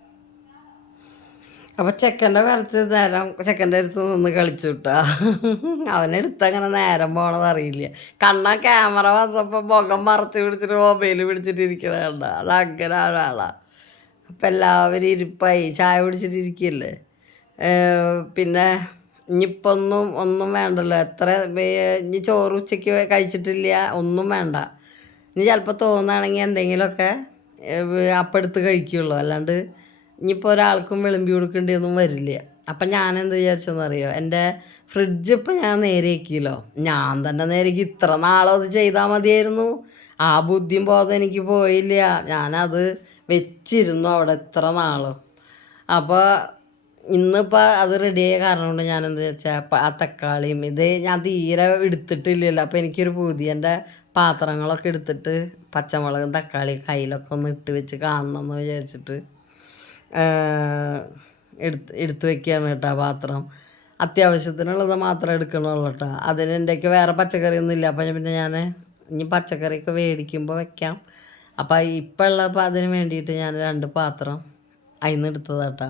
അപ്പൊ ചെക്കൻ്റെ കുറച്ച് നേരം ചെക്കൻ്റെ അടുത്ത് നിന്ന് കളിച്ചു വിട്ടാ. അവനെടുത്ത് അങ്ങനെ നേരം പോണത് അറിയില്ല. ക്യാമറ വന്നപ്പോൾ മുഖം മറച്ച് പിടിച്ചിട്ട് മൊബൈൽ പിടിച്ചിട്ട് ഇരിക്കണ കണ്ട. അത് അങ്ങനെ ഒരാളാ. അപ്പം എല്ലാവരും ഇരിപ്പായി ചായ പിടിച്ചിട്ട് ഇരിക്കുകയല്ലേ. പിന്നെ ഇനിയിപ്പോൾ ഒന്നും വേണ്ടല്ലോ. ഇനി ചോറ് ഉച്ചയ്ക്ക് കഴിച്ചിട്ടില്ല, ഒന്നും വേണ്ട. ഇനി ചിലപ്പോൾ തോന്നുകയാണെങ്കിൽ എന്തെങ്കിലുമൊക്കെ അപ്പം എടുത്ത് കഴിക്കുള്ളൂ. അല്ലാണ്ട് ഇനിയിപ്പോൾ ഒരാൾക്കും വിളമ്പി കൊടുക്കേണ്ടിയൊന്നും വരില്ല. അപ്പം ഞാനെന്ത് വിചാരിച്ചെന്നറിയോ, എൻ്റെ ഫ്രിഡ്ജ് ഇപ്പം ഞാൻ നേരെയാക്കിയല്ലോ. ഞാൻ തന്നെ നേരേക്ക് ഇത്ര നാളും അത് ചെയ്താൽ മതിയായിരുന്നു. ആ ബുദ്ധിയും ബോധം എനിക്ക് പോയില്ല. ഞാനത് വെച്ചിരുന്നു അവിടെ ഇത്ര നാളും. അപ്പോൾ ഇന്നിപ്പോൾ അത് റെഡിയായ കാരണം കൊണ്ട് ഞാനെന്ത് വെച്ചാൽ ആ തക്കാളിയും ഇത് ഞാൻ തീരെ എടുത്തിട്ടില്ലല്ലോ. അപ്പോൾ എനിക്കൊരു എൻ്റെ പാത്രങ്ങളൊക്കെ എടുത്തിട്ട് പച്ചമുളകും തക്കാളിയും കയ്യിലൊക്കെ ഒന്ന് ഇട്ട് വെച്ച് കാണണം എന്ന് വിചാരിച്ചിട്ട് എടുത്ത് വെക്കുകയാണ് കേട്ടോ പാത്രം. അത്യാവശ്യത്തിനുള്ളത് മാത്രം എടുക്കണുള്ളൂ കേട്ടോ. അതിന് എൻ്റെയൊക്കെ വേറെ പച്ചക്കറിയൊന്നും ഇല്ല. അപ്പം പിന്നെ ഞാൻ ഇനി പച്ചക്കറിയൊക്കെ മേടിക്കുമ്പോൾ വെക്കാം. അപ്പം ഇപ്പം ഉള്ളപ്പോൾ അതിന് വേണ്ടിയിട്ട് ഞാൻ 2 പാത്രം അതിൽ നിന്ന് എടുത്തതാട്ടോ.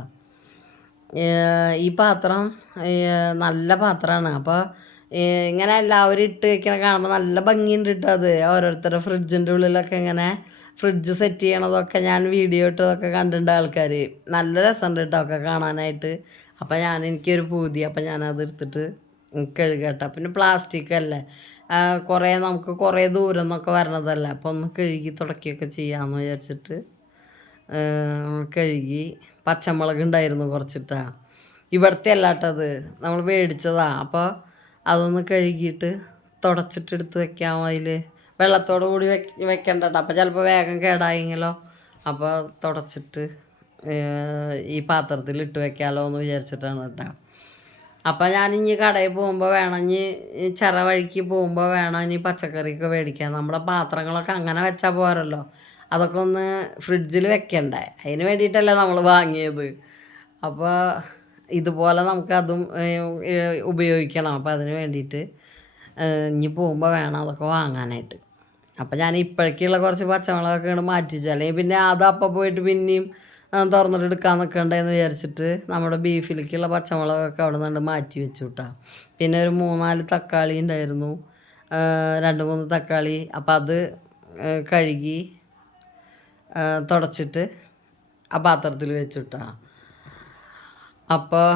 ഈ പാത്രം നല്ല പാത്രമാണ്. അപ്പോൾ ഇങ്ങനെ എല്ലാവരും ഇട്ട് വെക്കണ കാണുമ്പോൾ നല്ല ഭംഗിയുണ്ട് കേട്ടോ. അത് ഓരോരുത്തരുടെ ഫ്രിഡ്ജിൻ്റെ ഉള്ളിലൊക്കെ ഇങ്ങനെ ഫ്രിഡ്ജ് സെറ്റ് ചെയ്യണതൊക്കെ ഞാൻ വീഡിയോ ഇട്ടതൊക്കെ കണ്ടിട്ടുണ്ട് ആൾക്കാർ. നല്ല രസമുണ്ട് കേട്ടോ ഒക്കെ കാണാനായിട്ട്. അപ്പം എനിക്കൊരു പൂതി. അപ്പം ഞാനത് എടുത്തിട്ട് കഴുകട്ടെ. പിന്നെ പ്ലാസ്റ്റിക് അല്ലേ, നമുക്ക് കുറേ ദൂരം നിന്നൊക്കെ വരണതല്ല. അപ്പോൾ ഒന്ന് കഴുകി തുടക്കുകയൊക്കെ ചെയ്യാമെന്ന് വിചാരിച്ചിട്ട് കഴുകി. പച്ചമുളക് ഉണ്ടായിരുന്നു കുറച്ചിട്ടാ. ഇവിടുത്തെ അല്ലാട്ടത് നമ്മൾ മേടിച്ചതാ. അപ്പോൾ അതൊന്ന് കഴുകിയിട്ട് തുടച്ചിട്ട് എടുത്ത് വെക്കാം. അതിൽ വെള്ളത്തോടു കൂടി വെക്കണ്ട കേട്ടോ. അപ്പോൾ ചിലപ്പോൾ വേഗം കേടായെങ്കിലോ. അപ്പോൾ തുടച്ചിട്ട് ഈ പാത്രത്തിൽ ഇട്ട് വെക്കാമല്ലോ എന്ന് വിചാരിച്ചിട്ടാണ് കേട്ടോ. അപ്പോൾ ഞാനിനി കടയിൽ പോകുമ്പോൾ വേണം, ഇനി ചിറ വഴിക്ക് പോകുമ്പോൾ വേണം ഇനി പച്ചക്കറിയൊക്കെ മേടിക്കാൻ. നമ്മുടെ പാത്രങ്ങളൊക്കെ അങ്ങനെ വെച്ചാൽ പോരല്ലോ. അതൊക്കെ ഒന്ന് ഫ്രിഡ്ജിൽ വെക്കണ്ടേ. അതിന് വേണ്ടിയിട്ടല്ലേ നമ്മൾ വാങ്ങിയത്. അപ്പോൾ ഇതുപോലെ നമുക്കതും ഉപയോഗിക്കണം. അപ്പോൾ അതിന് വേണ്ടിയിട്ട് ഇനി പോകുമ്പോൾ വേണം അതൊക്കെ വാങ്ങാനായിട്ട്. അപ്പം ഞാൻ ഇപ്പോഴേക്കുള്ള കുറച്ച് പച്ചമുളകൊക്കെ ഇങ്ങോട്ട് മാറ്റി വെച്ചു. അല്ലെങ്കിൽ പിന്നെ അത് അപ്പം പോയിട്ട് പിന്നെയും തുറന്നിട്ട് എടുക്കാൻ നിൽക്കണ്ടെന്ന് വിചാരിച്ചിട്ട് നമ്മുടെ ബീഫിലേക്കുള്ള പച്ചമുളകൊക്കെ അവിടെ നിന്ന് മാറ്റി വെച്ചു കേട്ടോ. പിന്നെ ഒരു 3-4 തക്കാളി ഉണ്ടായിരുന്നു, 2-3 തക്കാളി. അപ്പം അത് കഴുകി തുടച്ചിട്ട് ആ പാത്രത്തിൽ വെച്ചു കേട്ടോ. അപ്പോൾ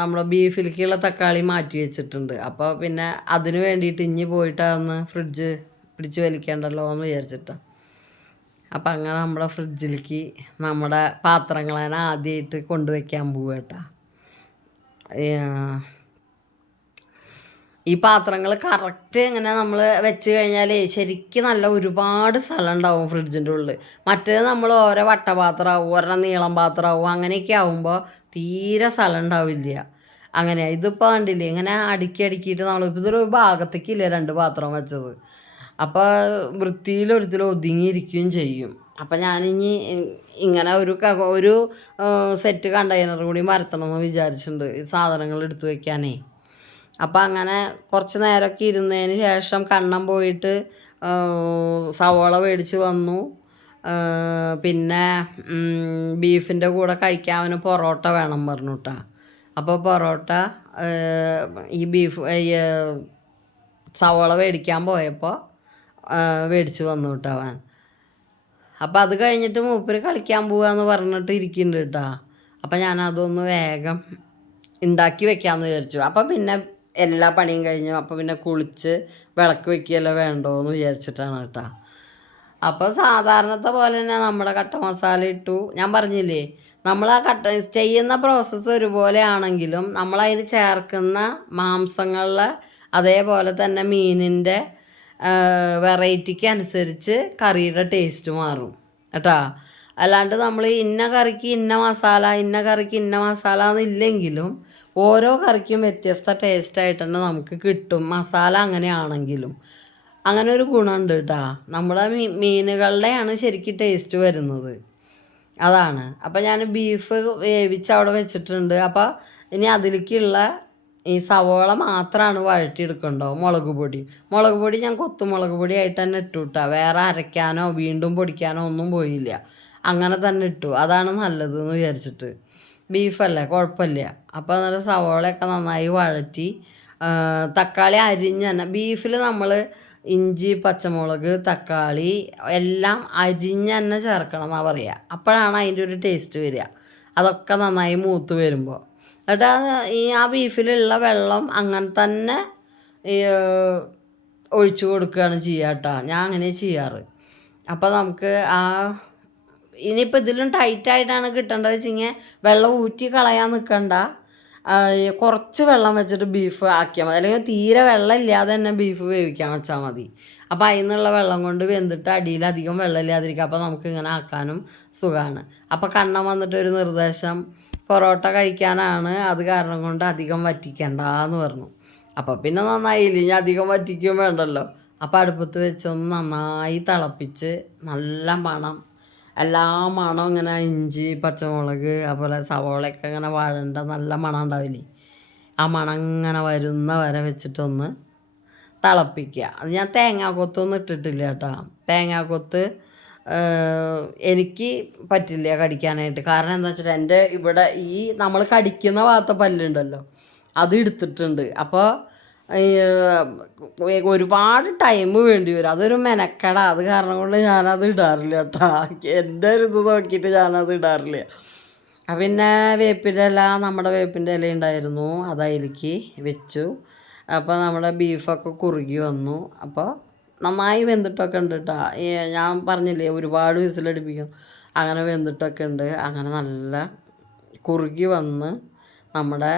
നമ്മൾ ബീഫിലേക്കുള്ള തക്കാളി മാറ്റി വെച്ചിട്ടുണ്ട്. അപ്പോൾ പിന്നെ അതിന് വേണ്ടിയിട്ട് ഇനി പോയിട്ടാണ് ഫ്രിഡ്ജ് പിടിച്ച് വലിക്കേണ്ടല്ലോ എന്ന് വിചാരിച്ചിട്ടാണ്. അപ്പം അങ്ങനെ നമ്മുടെ ഫ്രിഡ്ജിലേക്ക് നമ്മുടെ പാത്രങ്ങൾ തന്നെ ആദ്യമായിട്ട് കൊണ്ടുവയ്ക്കാൻ പോവുക കേട്ടോ. ഈ പാത്രങ്ങൾ കറക്റ്റ് ഇങ്ങനെ നമ്മൾ വെച്ച് കഴിഞ്ഞാൽ ശരിക്കും നല്ല ഒരുപാട് സ്ഥലം ഉണ്ടാവും ഫ്രിഡ്ജിൻ്റെ ഉള്ളിൽ. മറ്റേത് നമ്മൾ ഓരോ വട്ടപാത്രമാവും, ഓരോ നീളം പാത്രമാവും, അങ്ങനെയൊക്കെ ആവുമ്പോൾ തീരെ സ്ഥലം ഉണ്ടാവില്ല. അങ്ങനെ ഇതിപ്പോൾ കണ്ടില്ലേ ഇങ്ങനെ അടുക്കിയിട്ട് നമ്മളിപ്പോൾ ഇതൊരു ഭാഗത്തേക്കില്ല 2 പാത്രം വെച്ചത്. അപ്പോൾ വൃത്തിയിലൊരുത്തിൽ ഒതുങ്ങിയിരിക്കുകയും ചെയ്യും. അപ്പം ഞാനിനി ഇങ്ങനെ ഒരു സെറ്റ് കണ്ടെയ്നറും കൂടി വരുത്തണമെന്ന് വിചാരിച്ചിട്ടുണ്ട് ഈ സാധനങ്ങൾ എടുത്ത് വയ്ക്കാനേ. അപ്പം അങ്ങനെ കുറച്ച് നേരമൊക്കെ ഇരുന്നതിന് ശേഷം കണ്ണം പോയിട്ട് സവോള മേടിച്ച് വന്നു. പിന്നെ ബീഫിൻ്റെ കൂടെ കഴിക്കാൻ അവന് പൊറോട്ട വേണം പറഞ്ഞു കേട്ടോ. അപ്പോൾ പൊറോട്ട ഈ സവോള മേടിക്കാൻ പോയപ്പോൾ മേടിച്ച് വന്നു കേട്ടോ അവൻ. അപ്പം അത് കഴിഞ്ഞിട്ട് മൂപ്പര് കളിക്കാൻ പോകാമെന്ന് പറഞ്ഞിട്ട് ഇരിക്കുന്നുണ്ട് കേട്ടോ. അപ്പം ഞാനതൊന്ന് വേഗം ഉണ്ടാക്കി വെക്കാമെന്ന് വിചാരിച്ചു. അപ്പം പിന്നെ എല്ലാ പണിയും കഴിഞ്ഞു. അപ്പോൾ പിന്നെ കുളിച്ച് വിളക്ക് വെക്കുകയല്ലോ വേണ്ടോ എന്ന് വിചാരിച്ചിട്ടാണ് കേട്ടോ. അപ്പോൾ സാധാരണത്തെ പോലെ തന്നെ നമ്മുടെ കട്ട മസാല ഇട്ടു. ഞാൻ പറഞ്ഞില്ലേ നമ്മൾ ആ ചെയ്യുന്ന പ്രോസസ്സ് ഒരുപോലെ ആണെങ്കിലും നമ്മളതിന് ചേർക്കുന്ന മാംസങ്ങളിൽ അതേപോലെ തന്നെ മീനിൻ്റെ വെറൈറ്റിക്ക് അനുസരിച്ച് കറിയുടെ ടേസ്റ്റ് മാറും കേട്ടോ. അല്ലാണ്ട് നമ്മൾ ഇന്ന കറിക്ക് ഇന്ന മസാല ഇന്ന കറിക്ക് ഇന്ന മസാല എന്നില്ലെങ്കിലും ഓരോ കറിക്കും വ്യത്യസ്ത ടേസ്റ്റായിട്ട് തന്നെ നമുക്ക് കിട്ടും, മസാല അങ്ങനെയാണെങ്കിലും. അങ്ങനെ ഒരു ഗുണമുണ്ട് കേട്ടോ. നമ്മുടെ മീനുകളുടെയാണ് ശരിക്കും ടേസ്റ്റ് വരുന്നത്, അതാണ്. അപ്പം ഞാൻ ബീഫ് വേവിച്ച് അവിടെ വെച്ചിട്ടുണ്ട്. അപ്പോൾ ഇനി അതിലേക്കുള്ള ഈ സവോള മാത്രമാണ് വഴറ്റിയെടുക്കണ്ടാവും. മുളക് പൊടി ഞാൻ കൊത്തുമുളക് പൊടി ആയിട്ട് തന്നെ ഇട്ടു കേട്ടോ. വേറെ അരയ്ക്കാനോ വീണ്ടും പൊടിക്കാനോ ഒന്നും പോയില്ല, അങ്ങനെ തന്നെ ഇട്ടു. അതാണ് നല്ലതെന്ന് വിചാരിച്ചിട്ട്. ബീഫല്ലേ, കുഴപ്പമില്ല. അപ്പോൾ നല്ല സവോളയൊക്കെ നന്നായി വഴറ്റി തക്കാളി അരിഞ്ഞ് തന്നെ ബീഫിൽ നമ്മൾ ഇഞ്ചി പച്ചമുളക് തക്കാളി എല്ലാം അരിഞ്ഞ് തന്നെ ചേർക്കണം എന്നാണ് പറയുക. അപ്പോഴാണ് അതിൻ്റെ ഒരു ടേസ്റ്റ് വരിക. അതൊക്കെ നന്നായി മൂത്ത് വരുമ്പോൾ എന്നിട്ട് ആ ബീഫിലുള്ള വെള്ളം അങ്ങനെ തന്നെ ഒഴിച്ചു കൊടുക്കുകയാണ് ചെയ്യുക കേട്ടോ. ഞാൻ അങ്ങനെ ചെയ്യാറ്. അപ്പോൾ നമുക്ക് ഇനിയിപ്പോൾ ഇതിലും ടൈറ്റായിട്ടാണ് കിട്ടേണ്ടത് വെച്ചിങ്ങനെ വെള്ളം ഊറ്റി കളയാൻ നിൽക്കണ്ട. കുറച്ച് വെള്ളം വെച്ചിട്ട് ബീഫ് ആക്കിയാൽ മതി, അല്ലെങ്കിൽ തീരെ വെള്ളം ഇല്ലാതെ തന്നെ ബീഫ് വേവിക്കാൻ വെച്ചാൽ മതി. അപ്പോൾ അതിൽ നിന്നുള്ള വെള്ളം കൊണ്ട് വെന്തിട്ട് അടിയിൽ അധികം വെള്ളം ഇല്ലാതിരിക്കുക. അപ്പോൾ നമുക്ക് ഇങ്ങനെ ആക്കാനും സുഖമാണ്. അപ്പോൾ കണ്ണൻ വന്നിട്ട് ഒരു നിർദ്ദേശം, പൊറോട്ട കഴിക്കാനാണ്, അത് കാരണം കൊണ്ട് അധികം വറ്റിക്കണ്ടെന്ന് പറഞ്ഞു. അപ്പോൾ പിന്നെ നന്നായില്ല, ഇനി അധികം വറ്റിക്കുകയും വേണ്ടല്ലോ. അപ്പോൾ അടുപ്പത്ത് വെച്ചൊന്ന് നന്നായി തിളപ്പിച്ച് നല്ല മണം, എല്ലാ മണം ഇങ്ങനെ ഇഞ്ചി പച്ചമുളക് അതുപോലെ സവോളയൊക്കെ ഇങ്ങനെ വാഴേണ്ട നല്ല മണം ഉണ്ടാവില്ലേ, ആ മണം ഇങ്ങനെ വരുന്ന വരെ വെച്ചിട്ടൊന്ന് തിളപ്പിക്കുക. അത് ഞാൻ തേങ്ങാക്കൊത്തൊന്നും ഇട്ടിട്ടില്ല കേട്ടോ. തേങ്ങാക്കൊത്ത് എനിക്ക് പറ്റില്ല കടിക്കാനായിട്ട്. കാരണം എന്താ വെച്ചിട്ട് എൻ്റെ ഇവിടെ ഈ നമ്മൾ കടിക്കുന്ന ഭാഗത്തെ പല്ലുണ്ടല്ലോ അത് എടുത്തിട്ടുണ്ട്. അപ്പോൾ ഒരുപാട് ടൈം വേണ്ടി വരും, അതൊരു മെനക്കെട. അത് കാരണം കൊണ്ട് ഞാനത് ഇടാറില്ല കേട്ടോ. എൻ്റെ ഒരു ഇത് നോക്കിയിട്ട് ഞാനത് ഇടാറില്ല. പിന്നെ വേപ്പിൻ്റെ ഇല, നമ്മുടെ വേപ്പിൻ്റെ ഇല ഉണ്ടായിരുന്നു, അത് അതിലേക്ക് വെച്ചു. അപ്പോൾ നമ്മുടെ ബീഫൊക്കെ കുറുകി വന്നു. അപ്പോൾ നന്നായി വെന്തിട്ടൊക്കെ ഉണ്ട് കേട്ടോ. ഞാൻ പറഞ്ഞില്ലേ ഒരുപാട് വിസിലടിപ്പിക്കും, അങ്ങനെ വെന്തിട്ടൊക്കെ ഉണ്ട്. അങ്ങനെ നല്ല കുറുകി വന്ന് നമ്മുടെ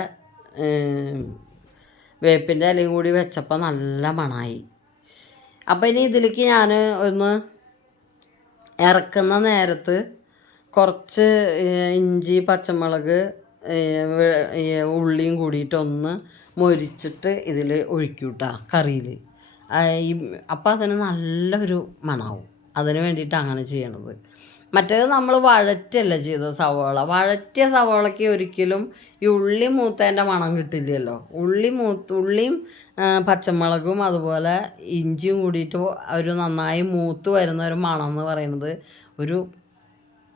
വേപ്പിൻ്റെ ഇലയും കൂടി വെച്ചപ്പോൾ നല്ല മണമായി. അപ്പോൾ ഇനി ഇതിലേക്ക് ഞാൻ ഒന്ന് ഇറക്കുന്ന നേരത്ത് കുറച്ച് ഇഞ്ചി പച്ചമുളക് ഉള്ളിയും കൂടിയിട്ടൊന്ന് മൊരിച്ചിട്ട് ഇതിൽ ഒഴിക്കും കേട്ടോ കറിയിൽ. അപ്പോൾ അതിന് നല്ലൊരു മണമാവും, അതിന് വേണ്ടിയിട്ട് അങ്ങനെ ചെയ്യണത്. മറ്റേത് നമ്മൾ വഴറ്റല്ല ചെയ്തത് സവോള. വഴറ്റിയ സവോളയ്ക്ക് ഒരിക്കലും ഈ ഉള്ളി മൂത്തേൻ്റെ മണം കിട്ടില്ലല്ലോ. ഉള്ളിയും പച്ചമുളകും അതുപോലെ ഇഞ്ചിയും കൂടിയിട്ട് ഒരു നന്നായി മൂത്ത് വരുന്ന ഒരു മണം എന്ന് പറയുന്നത് ഒരു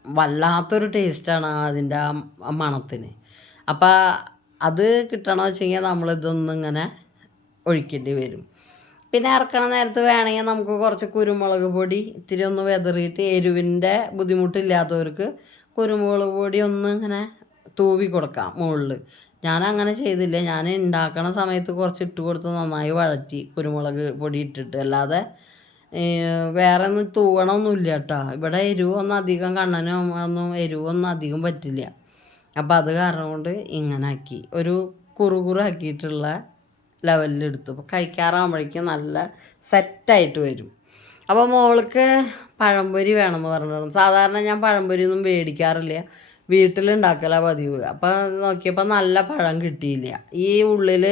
വല്ലാത്തൊരു ടേസ്റ്റാണ് അതിൻ്റെ ആ മണത്തിന്. അപ്പോൾ അത് കിട്ടണമെന്ന് വെച്ച് കഴിഞ്ഞാൽ നമ്മളിതൊന്നും ഇങ്ങനെ ഒഴിക്കേണ്ടി വരും. പിന്നെ ഇറക്കണ നേരത്ത് വേണമെങ്കിൽ നമുക്ക് കുറച്ച് കുരുമുളക് പൊടി ഇത്തിരി ഒന്ന് വെതറിയിട്ട് എരിവിൻ്റെ ബുദ്ധിമുട്ടില്ലാത്തവർക്ക് കുരുമുളക് പൊടി ഒന്ന് ഇങ്ങനെ തൂവി കൊടുക്കാം മുകളിൽ. ഞാനങ്ങനെ ചെയ്തില്ല, ഞാൻ ഉണ്ടാക്കണ സമയത്ത് കുറച്ച് ഇട്ട് കൊടുത്ത് നന്നായി വഴറ്റി കുരുമുളക് പൊടി ഇട്ടിട്ട്. അല്ലാതെ വേറെ ഒന്നും തൂവണമൊന്നുമില്ല കേട്ടോ. ഇവിടെ എരിവൊന്നും അധികം കണ്ണനും എരിവൊന്നും അധികം പറ്റില്ല. അപ്പോൾ അത് കാരണം കൊണ്ട് ഇങ്ങനെ ആക്കി ഒരു കുറുകുറാക്കിയിട്ടുള്ള ലെവലിലെടുത്തു. അപ്പോൾ കഴിക്കാറാകുമ്പോഴേക്കും നല്ല സെറ്റായിട്ട് വരും. അപ്പോൾ മോൾക്ക് പഴംപൊരി വേണമെന്ന് പറഞ്ഞു. സാധാരണ ഞാൻ പഴംപൊരി ഒന്നും മേടിക്കാറില്ല, വീട്ടിലുണ്ടാക്കലാണ് പതിവ്. അപ്പോൾ നോക്കിയപ്പോൾ നല്ല പഴം കിട്ടിയില്ല. ഈ ഉള്ളിൽ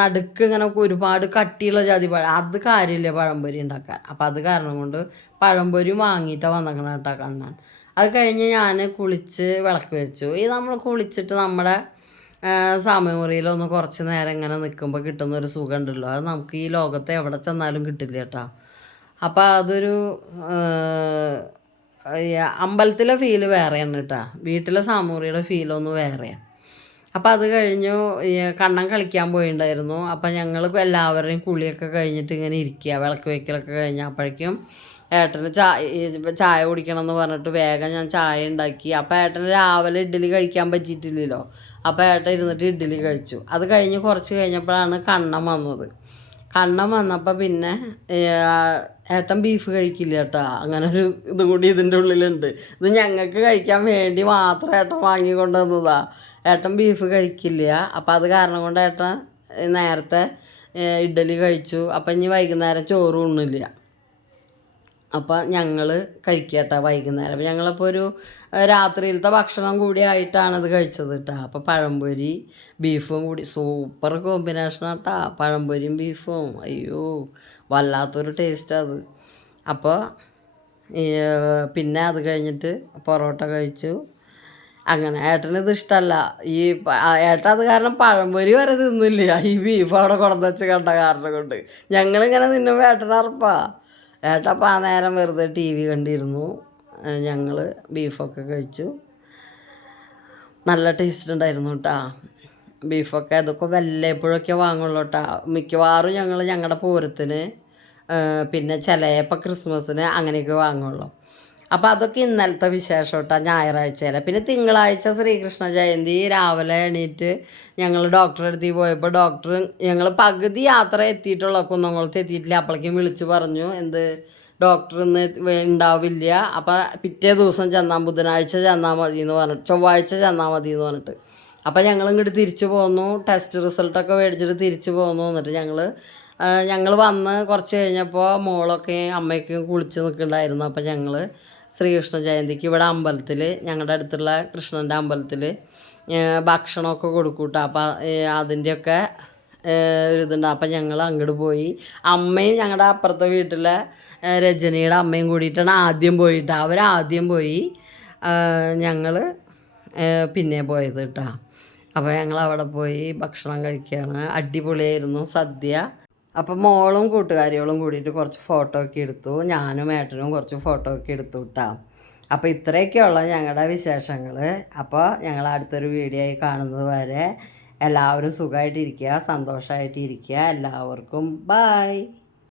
നടുക്ക് ഇങ്ങനെ ഒരുപാട് കട്ടിയുള്ള ജാതി പഴം, അത് കാര്യമില്ല പഴംപൊരി ഉണ്ടാക്കാൻ. അപ്പോൾ അത് കാരണം കൊണ്ട് പഴംപൊരി വാങ്ങിയിട്ടാണ് വന്നേക്കണം കേട്ടോ കണ്ണാൻ. അത് കഴിഞ്ഞ് ഞാൻ കുളിച്ച് വിളക്ക് വെച്ചു. നമ്മൾ കുളിച്ചിട്ട് നമ്മുടെ സമയമുറിയിലൊന്ന് കുറച്ച് നേരം ഇങ്ങനെ നിൽക്കുമ്പോൾ കിട്ടുന്നൊരു സുഖം ഉണ്ടല്ലോ, അത് നമുക്ക് ഈ ലോകത്ത് എവിടെ ചെന്നാലും കിട്ടില്ല കേട്ടോ. അപ്പോൾ അതൊരു അമ്പലത്തിലെ ഫീല് വേറെയാണ് കേട്ടോ, വീട്ടിലെ സാമൂറിയുടെ ഫീലൊന്ന് വേറെയാണ്. അപ്പോൾ അത് കഴിഞ്ഞു കണ്ണൻ കളിക്കാൻ പോയിണ്ടായിരുന്നു. അപ്പോൾ ഞങ്ങൾ എല്ലാവരുടെയും കുളിയൊക്കെ കഴിഞ്ഞിട്ട് ഇങ്ങനെ ഇരിക്കുക, വിളക്ക് വയ്ക്കലൊക്കെ കഴിഞ്ഞപ്പോഴേക്കും ഏട്ടന് ചായ കുടിക്കണം എന്ന് പറഞ്ഞിട്ട് വേഗം ഞാൻ ചായ ഉണ്ടാക്കി. അപ്പോൾ ഏട്ടന് രാവിലെ ഇഡ്ഡലി കഴിക്കാൻ പറ്റിയിട്ടില്ലല്ലോ, അപ്പോൾ ഏട്ടൻ ഇരുന്നിട്ട് ഇഡ്ഡലി കഴിച്ചു. അത് കഴിഞ്ഞ് കുറച്ച് കഴിഞ്ഞപ്പോഴാണ് കണ്ണൻ വന്നത്. കണ്ണൻ വന്നപ്പോൾ പിന്നെ ഏട്ടൻ ബീഫ് കഴിക്കില്ല കേട്ടോ, അങ്ങനെ ഒരു ഇതും കൂടി ഇതിൻ്റെ ഉള്ളിലുണ്ട്. ഇത് ഞങ്ങൾക്ക് കഴിക്കാൻ വേണ്ടി മാത്രം ഏട്ടൻ വാങ്ങിക്കൊണ്ട് വന്നതാണ്. ഏട്ടൻ ബീഫ് കഴിക്കില്ല, അപ്പോൾ അത് കാരണം കൊണ്ട് ഏട്ടൻ നേരത്തെ ഇഡ്ഡലി കഴിച്ചു. അപ്പം ഇനി വൈകുന്നേരം ചോറ് ഉണ്ണില്ല. അപ്പം ഞങ്ങൾ കഴിക്കട്ടെ വൈകുന്നേരം. അപ്പം ഞങ്ങളപ്പോൾ ഒരു രാത്രിയിലത്തെ ഭക്ഷണം കൂടി ആയിട്ടാണ് ഇത് കഴിച്ചത് കേട്ടോ. അപ്പോൾ പഴംപൊരി ബീഫും കൂടി സൂപ്പർ കോമ്പിനേഷനാണ് കേട്ടോ. പഴംപൊരിയും ബീഫും അയ്യോ വല്ലാത്തൊരു ടേസ്റ്റാണ് അത്. അപ്പോൾ പിന്നെ അത് കഴിഞ്ഞിട്ട് പൊറോട്ട കഴിച്ചു. അങ്ങനെ ഏട്ടന് ഇത് ഇഷ്ടമല്ല. ഏട്ടൻ അത് കാരണം പഴംപൊരി വരെ തിന്നില്ല, ഈ ബീഫ് അവിടെ കൊണ്ടു വെച്ച് കണ്ട കാരണം കൊണ്ട്. ഞങ്ങളിങ്ങനെ തിന്നുമ്പോൾ ഏട്ടൻ അറപ്പാ. ഏട്ടപ്പം ആ നേരം വെറുതെ ടി വി കണ്ടിരുന്നു. ഞങ്ങൾ ബീഫൊക്കെ കഴിച്ചു. നല്ല ടേസ്റ്റ് ഉണ്ടായിരുന്നു കേട്ടോ ബീഫൊക്കെ. അതൊക്കെ വല്ലപ്പോഴൊക്കെ വാങ്ങുള്ളൂ കേട്ടോ. മിക്കവാറും ഞങ്ങൾ ഞങ്ങളുടെ പൂരത്തിന് പിന്നെ ചിലപ്പോൾ ക്രിസ്മസിന് അങ്ങനെയൊക്കെ വാങ്ങുള്ളൂ. അപ്പോൾ അതൊക്കെ ഇന്നലത്തെ വിശേഷം കേട്ടോ ഞായറാഴ്ചയിലെ. പിന്നെ തിങ്കളാഴ്ച ശ്രീകൃഷ്ണ ജയന്തി രാവിലെ എണീറ്റ് ഞങ്ങൾ ഡോക്ടറെ അടുത്ത് പോയപ്പോൾ ഡോക്ടർ ഞങ്ങൾ പകുതി യാത്ര എത്തിയിട്ടുള്ള കുന്നംകുളത്ത് എത്തിയിട്ടില്ല. അപ്പോഴേക്കും വിളിച്ച് പറഞ്ഞു എന്ത് ഡോക്ടർ ഇന്ന് ഉണ്ടാവില്ല, അപ്പോൾ പിറ്റേ ദിവസം ചെന്നാൽ ബുധനാഴ്ച ചെന്നാൽ മതി എന്ന് പറഞ്ഞിട്ട് ചൊവ്വാഴ്ച ചെന്നാൽ മതി എന്ന് പറഞ്ഞിട്ട്. അപ്പോൾ ഞങ്ങൾ ഇങ്ങോട്ട് തിരിച്ചു പോന്നു. ടെസ്റ്റ് റിസൾട്ടൊക്കെ മേടിച്ചിട്ട് തിരിച്ചു പോന്നു. എന്നിട്ട് ഞങ്ങൾ വന്ന് കുറച്ച് കഴിഞ്ഞപ്പോൾ മോളൊക്കെ അമ്മയൊക്കെ കുളിച്ച് നിൽക്കുന്നുണ്ടായിരുന്നു. അപ്പോൾ ഞങ്ങൾ ശ്രീകൃഷ്ണ ജയന്തിക്ക് ഇവിടെ അമ്പലത്തിൽ ഞങ്ങളുടെ അടുത്തുള്ള കൃഷ്ണൻ്റെ അമ്പലത്തിൽ ഭക്ഷണമൊക്കെ കൊടുക്കും കേട്ടോ. അപ്പോൾ അതിൻ്റെയൊക്കെ ഒരിതുണ്ട്. അപ്പം ഞങ്ങൾ അങ്ങോട്ട് പോയി. അമ്മയും ഞങ്ങളുടെ അപ്പുറത്തെ വീട്ടിലെ രജനിയുടെ അമ്മയും കൂടിയിട്ടാണ് ആദ്യം പോയിട്ട്. അവരാദ്യം പോയി, ഞങ്ങൾ പിന്നെ പോയത് കേട്ടോ. അപ്പോൾ ഞങ്ങൾ അവിടെ പോയി ഭക്ഷണം കഴിക്കുകയാണ്. അടിപൊളിയായിരുന്നു സദ്യ. അപ്പം മോളും കൂട്ടുകാരികളും കൂടിയിട്ട് കുറച്ച് ഫോട്ടോ ഒക്കെ എടുത്തു. ഞാനും ഏട്ടനും കുറച്ച് ഫോട്ടോ ഒക്കെ എടുത്തു കേട്ടോ. അപ്പോൾ ഇത്രയൊക്കെയുള്ള ഞങ്ങളുടെ വിശേഷങ്ങൾ. അപ്പോൾ ഞങ്ങൾ അടുത്തൊരു വീഡിയോ ആയി കാണുന്നത് വരെ എല്ലാവരും സുഖമായിട്ടിരിക്കുക, സന്തോഷമായിട്ടിരിക്കുക. എല്ലാവർക്കും ബൈ.